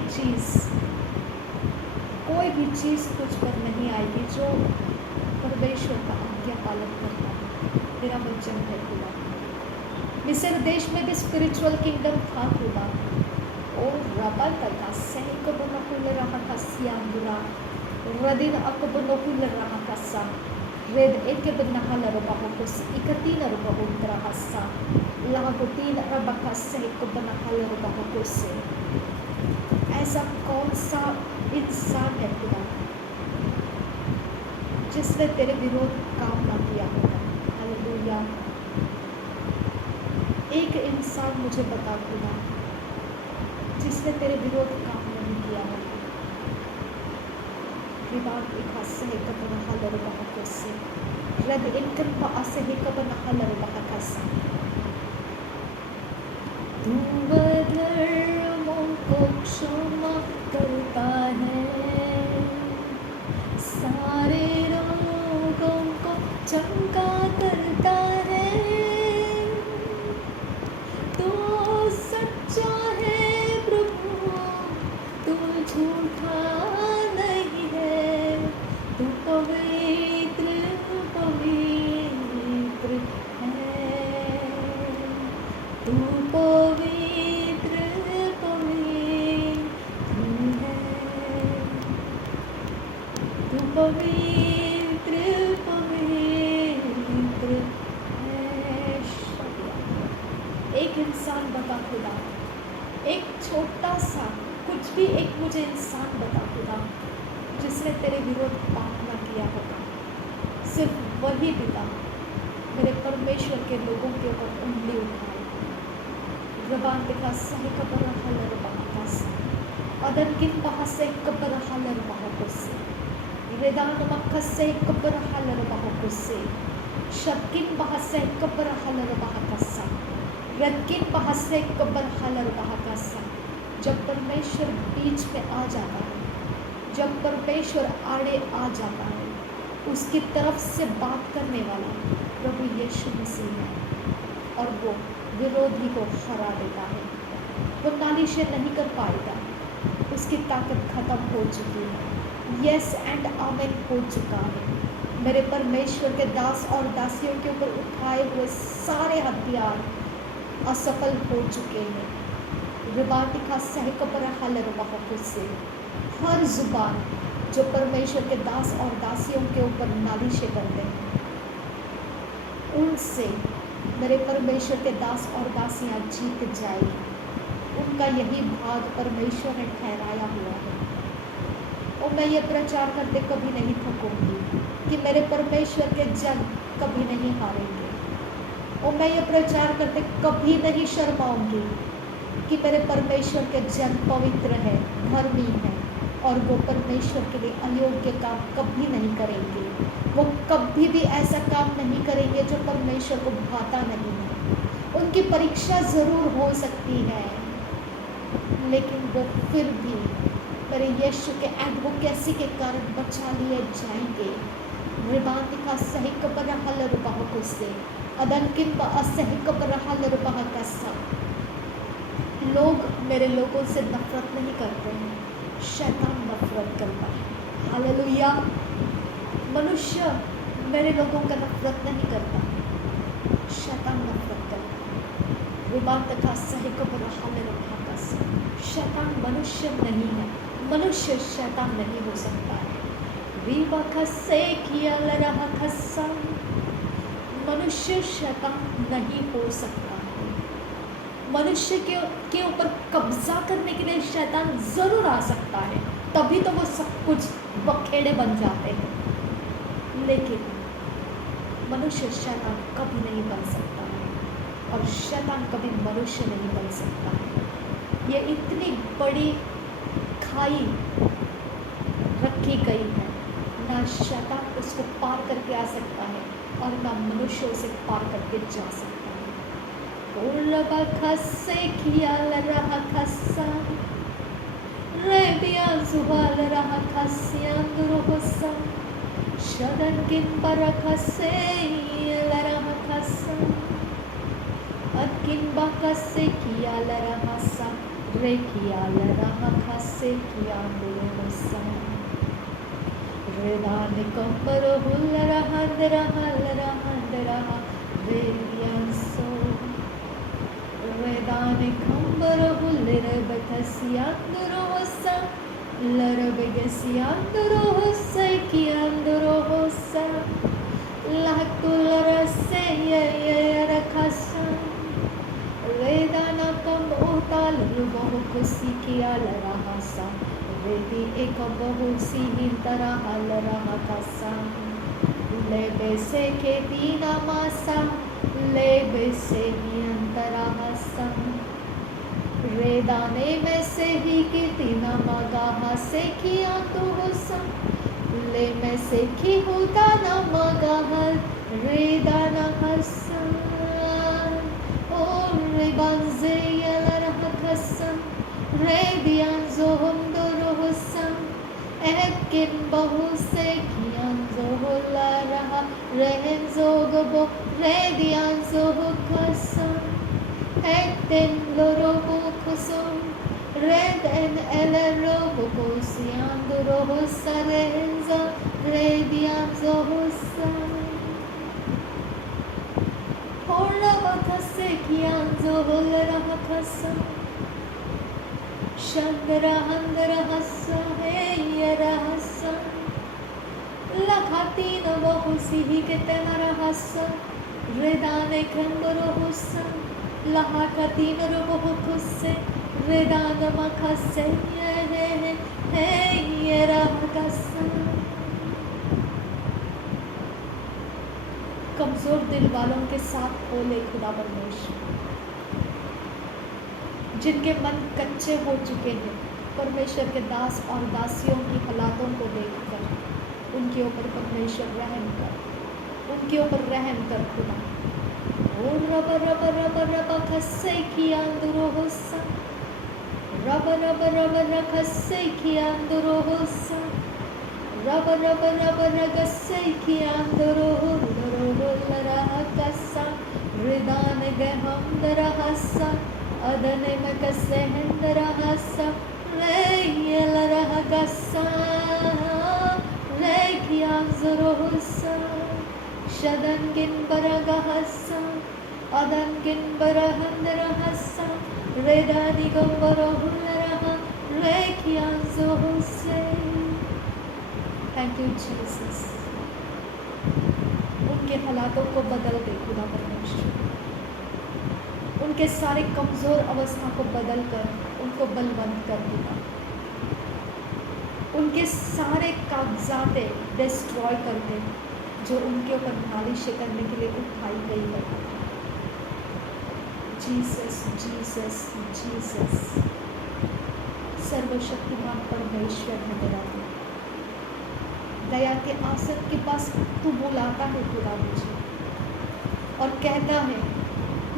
चीज़ तुझ पर नहीं आएगी जो परमेश्वर का आज्ञा पालन करता है। तेरा वचन है खुदा। मिस्र देश में भी स्पिरिचुअल किंगडम था खुदा, O rabata seh kabunakul raha kasiandura radin akabunakul raha kasa red eke benahala robahokus ikatina robahuntra hasa lahakutina rabakas seh kabunakul robahokus. ऐसा कौन सा इंसान है खुदा जिसने तेरे विरोध काम ना किया होगा? हालेलुया। एक इंसान मुझे बता खुदा जिसने तेरे विरोध काम नहीं किया होगा। रिबान इखा सहे कबन हालर बहकसे रद इनकन बा असहे कबन हालर बहकसे तू अधर्मों को क्षमा करता है, सारे रोगों को चंगा करता है। तू सच्चा है प्रभु, तू झूठा नहीं है, तू पवित्र पवित्र है, तू पवित्र पवित्र है, तू पवित्र पवित्र है। एक इंसान बता खुदा, एक छोटा सा कुछ भी एक मुझे इंसान बता खुदा जिसने तेरे विरोध पाप ना किया होगा। सिर्फ वही पिता मेरे परमेश्वर के लोगों के ऊपर उंगली उठाए। रबान दिखा सही कबर हलर बहास अदन किन बहासे कबर हलर बहाकुस रेदान मक्खसे कबर हलर बहाकुस शकिन बहासे कबर हलर बहाकसा रदकिन बहासे कबर हलर बहाकसा। जब परमेश्वर बीच में आ जाता है, जब परमेश्वर आड़े आ जाता है, उसकी तरफ से बात करने वाला प्रभु यीशु मसीह है और वो विरोधी को हरा देता है। वो नालिश नहीं कर पाएगा, उसकी ताकत खत्म हो चुकी है। यस एंड आमेन हो चुका है। मेरे परमेश्वर के दास और दासियों के ऊपर उठाए हुए सारे हथियार असफल हो चुके हैं। रिबाटिका सहकपर हलर वहाकुस से हर जुबान जो परमेश्वर के दास और दासियों के ऊपर नालिशें करते हैं, उनसे मेरे परमेश्वर के दास और दासियां जीत जाएगी। उनका यही भाग परमेश्वर ने ठहराया हुआ है। और मैं ये प्रचार करते कभी नहीं थकूंगी कि मेरे परमेश्वर के जन कभी नहीं हारेंगे। और मैं ये प्रचार करते कभी नहीं शर्माऊंगी कि मेरे परमेश्वर के जन पवित्र है, धर्मी है और वो परमेश्वर के लिए अयोग्य काम कभी नहीं करेंगे। वो कभी भी ऐसा काम नहीं करेंगे जो परमेश्वर को भाता नहीं है। उनकी परीक्षा ज़रूर हो सकती है, लेकिन वो फिर भी मेरे यीशु के एडवोकेसी के कारण बचा लिए जाएंगे। रिबातिका सही कबर हल रुबाह से अदनकिन ब असह कबर हल रुबाह का सा। लोग मेरे लोगों से नफरत नहीं करते हैं, शैतान नफरत करता है। हालेलुया। मनुष्य मेरे लोगों का नफरत नहीं करता, शैतान नफरत करता है। रिबातिका सही कबर हल रुबाह का सा। शैतान मनुष्य नहीं है, मनुष्य शैतान नहीं हो सकता है। रीबा खस्से किया लरहा खस्सा, मनुष्य शैतान नहीं हो सकता है। मनुष्य के ऊपर कब्जा करने के लिए शैतान जरूर आ सकता है, तभी तो वो सब कुछ बखेड़े बन जाते हैं। लेकिन मनुष्य शैतान कभी नहीं बन सकता है और शैतान कभी मनुष्य नहीं बन सकता है। ये इतनी बड़ी खाई रखी गई है, ना शैतान उसको पार करके आ सकता है और ना मनुष्य उसे पार करके जा सकता है। लबा खस्से खियाल रहा खस्सा रेबिया जुबाल रहा खस्सियांदुरुहसा शदन किन पर खस्से लरहा खस्सा अकिन बकस्से खियाल रहा सा रे खियाल रहा खस्से खियांदुरुहसा रेदान कंपर हुल रहा Darha लरहा Darha रेबियांसो redane kambara hullere betasiandro hossa larabegasiandro hossa kiandro hossa lakulara seyayara kasa redana kam utal rubahu kusikia larahasa redi ekabahu sihintara halara kasa lebe se ke dina masa lebe se hiantara hasa redane में से ही कितना मगा से किया तो होसा ले में से की होता ना मगा redana hasa o rebanze yalara hasa redian zohondoro hosa ekin bahu se kian zohola raha rehen zogobo redian zohokasa etin lorobo kusum reden elerobo kusian dorohosa rehenza redian zohosa hola bakase kian zohola raha kasa Chandra Handra Hassa Heyara Hassa Lakhatina Vahusi Hiketana Hassa Redane Kambaro Hussa Lahakatina Vahukusse Redana Makasse Heyara Hassa कमजोर दिल वालों के साथ बोले खुदा परमेश्वर जिनके मन कच्चे हो चुके हैं परमेश्वर के दास और दासियों की हालातों को देखकर उनके ऊपर परमेश्वर रहम कर उनके ऊपर रहम कर खुदा ओ रब रब रब रब खस्से की अंदरो होसा रब रब रब रब खस्से की अंदरो होसा रब रब रब रगस्से की अंदरो हो लरा कसा रिदान गहम दरा हसा अदने में कसे हंदरा हसा रे लरा कसा रे किया जरो हसा शदन किन बरगा हसा अदन किन बरहंदरा हसा रेदानी गंबरो लरा रे किया जो हसे थैंक यू जीसस उनके हालातों को बदल दे खुदा परमेश्वर उनके सारे कमज़ोर अवस्था को बदल कर उनको बलवंत कर देगा उनके सारे कागजात डिस्ट्रॉय कर दे जो उनके ऊपर नालिश करने के लिए उठाई गई है जीसस जीसस जीसस सर्वशक्तिमान परमेश्वर है मेरा दया के आसन के पास तू बुलाता है खुदा मुझे और कहता है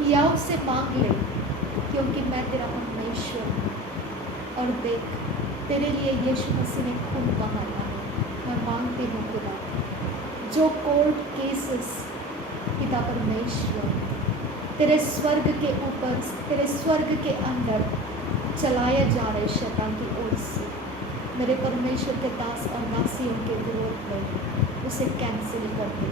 या उससे मांग ले क्योंकि मैं तेरा परमेश्वर हूँ और देख तेरे लिए यीशु मसीह ने खून बहाया है मैं मांगती हूँ खुदा जो कोर्ट केसेस पिता परमेश्वर तेरे स्वर्ग के ऊपर तेरे स्वर्ग के अंदर चलाए जा रहे शैतान की ओर से मेरे परमेश्वर के दास और दासियों के विरोध में उसे कैंसिल कर दे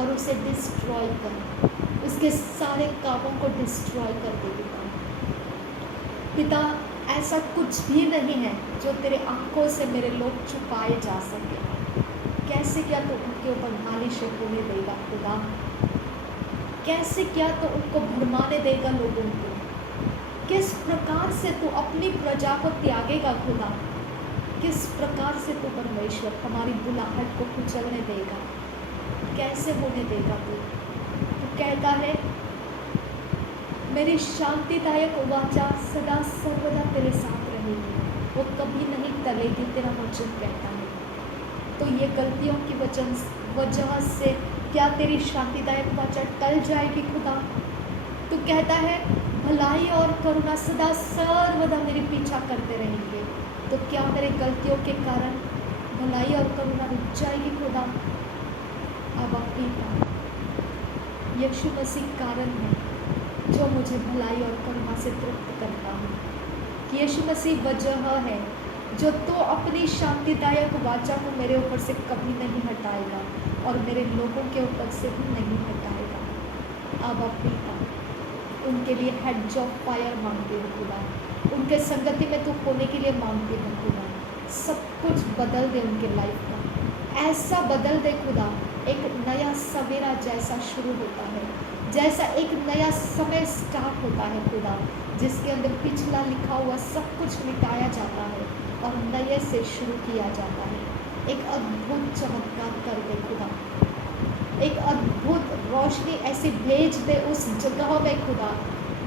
और उसे डिस्ट्रॉय कर उसके सारे कामों को डिस्ट्रॉय कर दे पिता ऐसा कुछ भी नहीं है जो तेरे आंखों से मेरे लोग छुपाए जा सके कैसे क्या तो उनके ऊपर नालिश होने देगा खुदा कैसे क्या तो उनको भरमाने देगा लोगों को किस प्रकार से तू अपनी प्रजा को त्यागेगा खुदा किस प्रकार से तू परमेश्वर हमारी बुलाहट को कुचलने देगा कैसे होने देगा तू कहता है मेरी शांतिदायक वाचा सदा सर्वदा तेरे साथ रहेगी वो कभी नहीं टलेगी तेरा वचन कहता है तो ये गलतियों की वजह से क्या तेरी शांतिदायक वाचा टल जाएगी खुदा तू कहता है भलाई और करुणा सदा सर्वदा मेरे पीछा करते रहेंगे तो क्या मेरे गलतियों के कारण भलाई और करुणा रुक जाएगी खुदा अब पिता यीशु मसीह कारण है जो मुझे भलाई और करुणा से तृप्त करता हूँ कि यीशु मसीह वजह है जो तो अपनी शांतिदायक वाचा को मेरे ऊपर से कभी नहीं हटाएगा और मेरे लोगों के ऊपर से भी नहीं हटाएगा अब पिता उनके लिए हेड्स ऑफ फायर मांगती हूँ खुदा, उनके संगति में तू होने के लिए मांगती हूँ खुदा। सब कुछ बदल दे उनके लाइफ का, ऐसा बदल दे खुदा, एक नया सवेरा जैसा शुरू होता है, जैसा एक नया समय स्टार्ट होता है खुदा, जिसके अंदर पिछला लिखा हुआ सब कुछ मिटाया जाता है और नए से शुरू किया जाता है। एक अद्भुत चमत्कार कर दे खुदा, एक अद्भुत रोशनी ऐसी भेज दे उस जगह में खुदा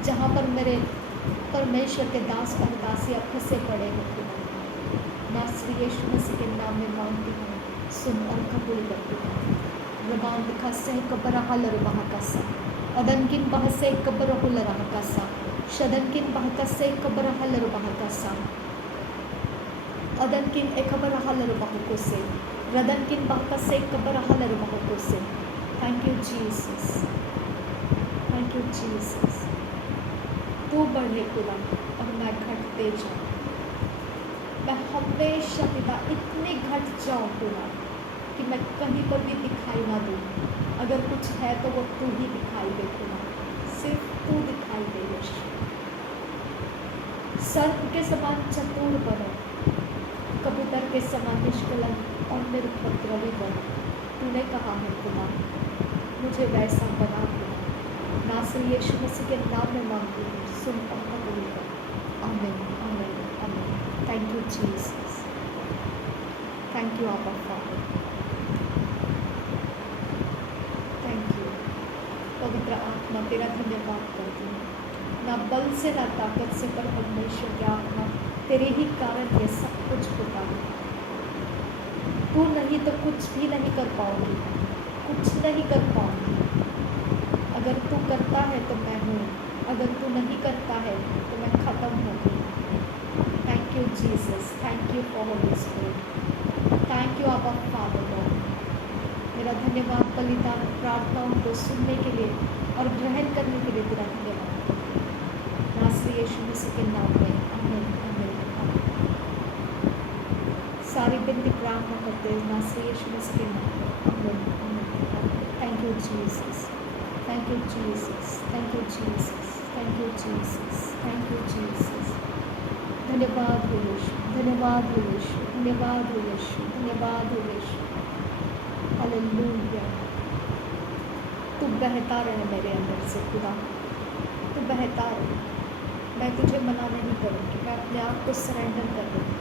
जहाँ पर मेरे परमेश्वर के दास और दासियाँ फंसे पड़े हैं खुदा। नासरी यीशु मसीह के नाम में मांगती हूँ, सुन और कबूल करती हूँ। रबान दिखा से कबर हल रहा कसा, अदनकिन बह से कबर हुल रहा कसा, शदनकिन बह का से कबर हल रहा कसा, अदनकिन एक कबर हल रहा को से, रदनकिन बह का से कबर हल रहा को से। Thank you Jesus, thank you Jesus. तू बढ़े खुदा और मैं घटते जाऊँ, मैं हमेशा पिता इतनी घट जाऊँ खुदा कि मैं कहीं पर भी दिखाई ना दूँ। अगर कुछ है तो वो तू ही दिखाई दे खुदा, सिर्फ तू दिखाई दे यीशु। सर्प के समान चतुर बनो, कबूतर के समान निष्कलंक और निरुपद्रवी बनो। तूने कहा है खुदा, मुझे वैसा बना खुदा। नासरी यीशु मसीह के नाम में मांगती हूँ, सुन और कबूल कर। आमीन, आमीन, आमीन। Thank you Jesus, thank you आबा फादर, थैंक यू पवित्र आत्मा, तेरा धन्यवाद करती हूँ। ना बल से ना ताकत से, पर परमेश्वर की आत्मा, तेरे ही कारण ये सब कुछ होता है। तू नहीं तो कुछ भी नहीं कर पाऊंगी, कुछ नहीं कर पाऊंगी। अगर तू करता है तो मैं हूँ, अगर तू नहीं करता है तो मैं ख़त्म हो गई। Thank you Jesus, thank you for Holi spirit, thank you आबा फादर गॉड। मेरा धन्यवाद बलिदान प्रार्थनाओं को सुनने के लिए और ग्रहण करने के लिए तेरा धन्यवाद। नासरी यीशु मसीह के नाम में आमीन, आमीन, आमीन। सारी बिनती प्रार्थना करते हैं नासरी यीशु मसीह के नाम में, आमीन, आमीन, आमीन। Thank you Jesus, thank you Jesus, thank you Jesus, thank you Jesus, thank you Jesus. धन्यवाद हो यीशु, धन्यवाद हो यीशु, धन्यवाद हो यीशु, धन्यवाद हो यीशु। हालेलुया। तू बहता रहे मेरे अंदर से खुदा, तू बहता रहे। मैं तुझे मना नहीं करूँगी, मैं अपने आप को सरेंडर कर दूँगी।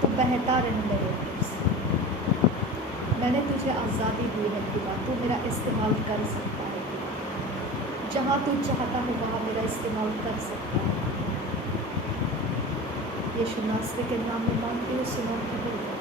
तू बहता रहे मेरे अंदर से। मैंने तुझे आज़ादी दी है खुदा, तू मेरा इस्तेमाल कर सकता है खुदा। जहाँ तू चाहता है वहाँ मेरा इस्तेमाल कर सकता है। यीशु नासरी के नाम में मांगती हूँ, सुनो कबूल कर।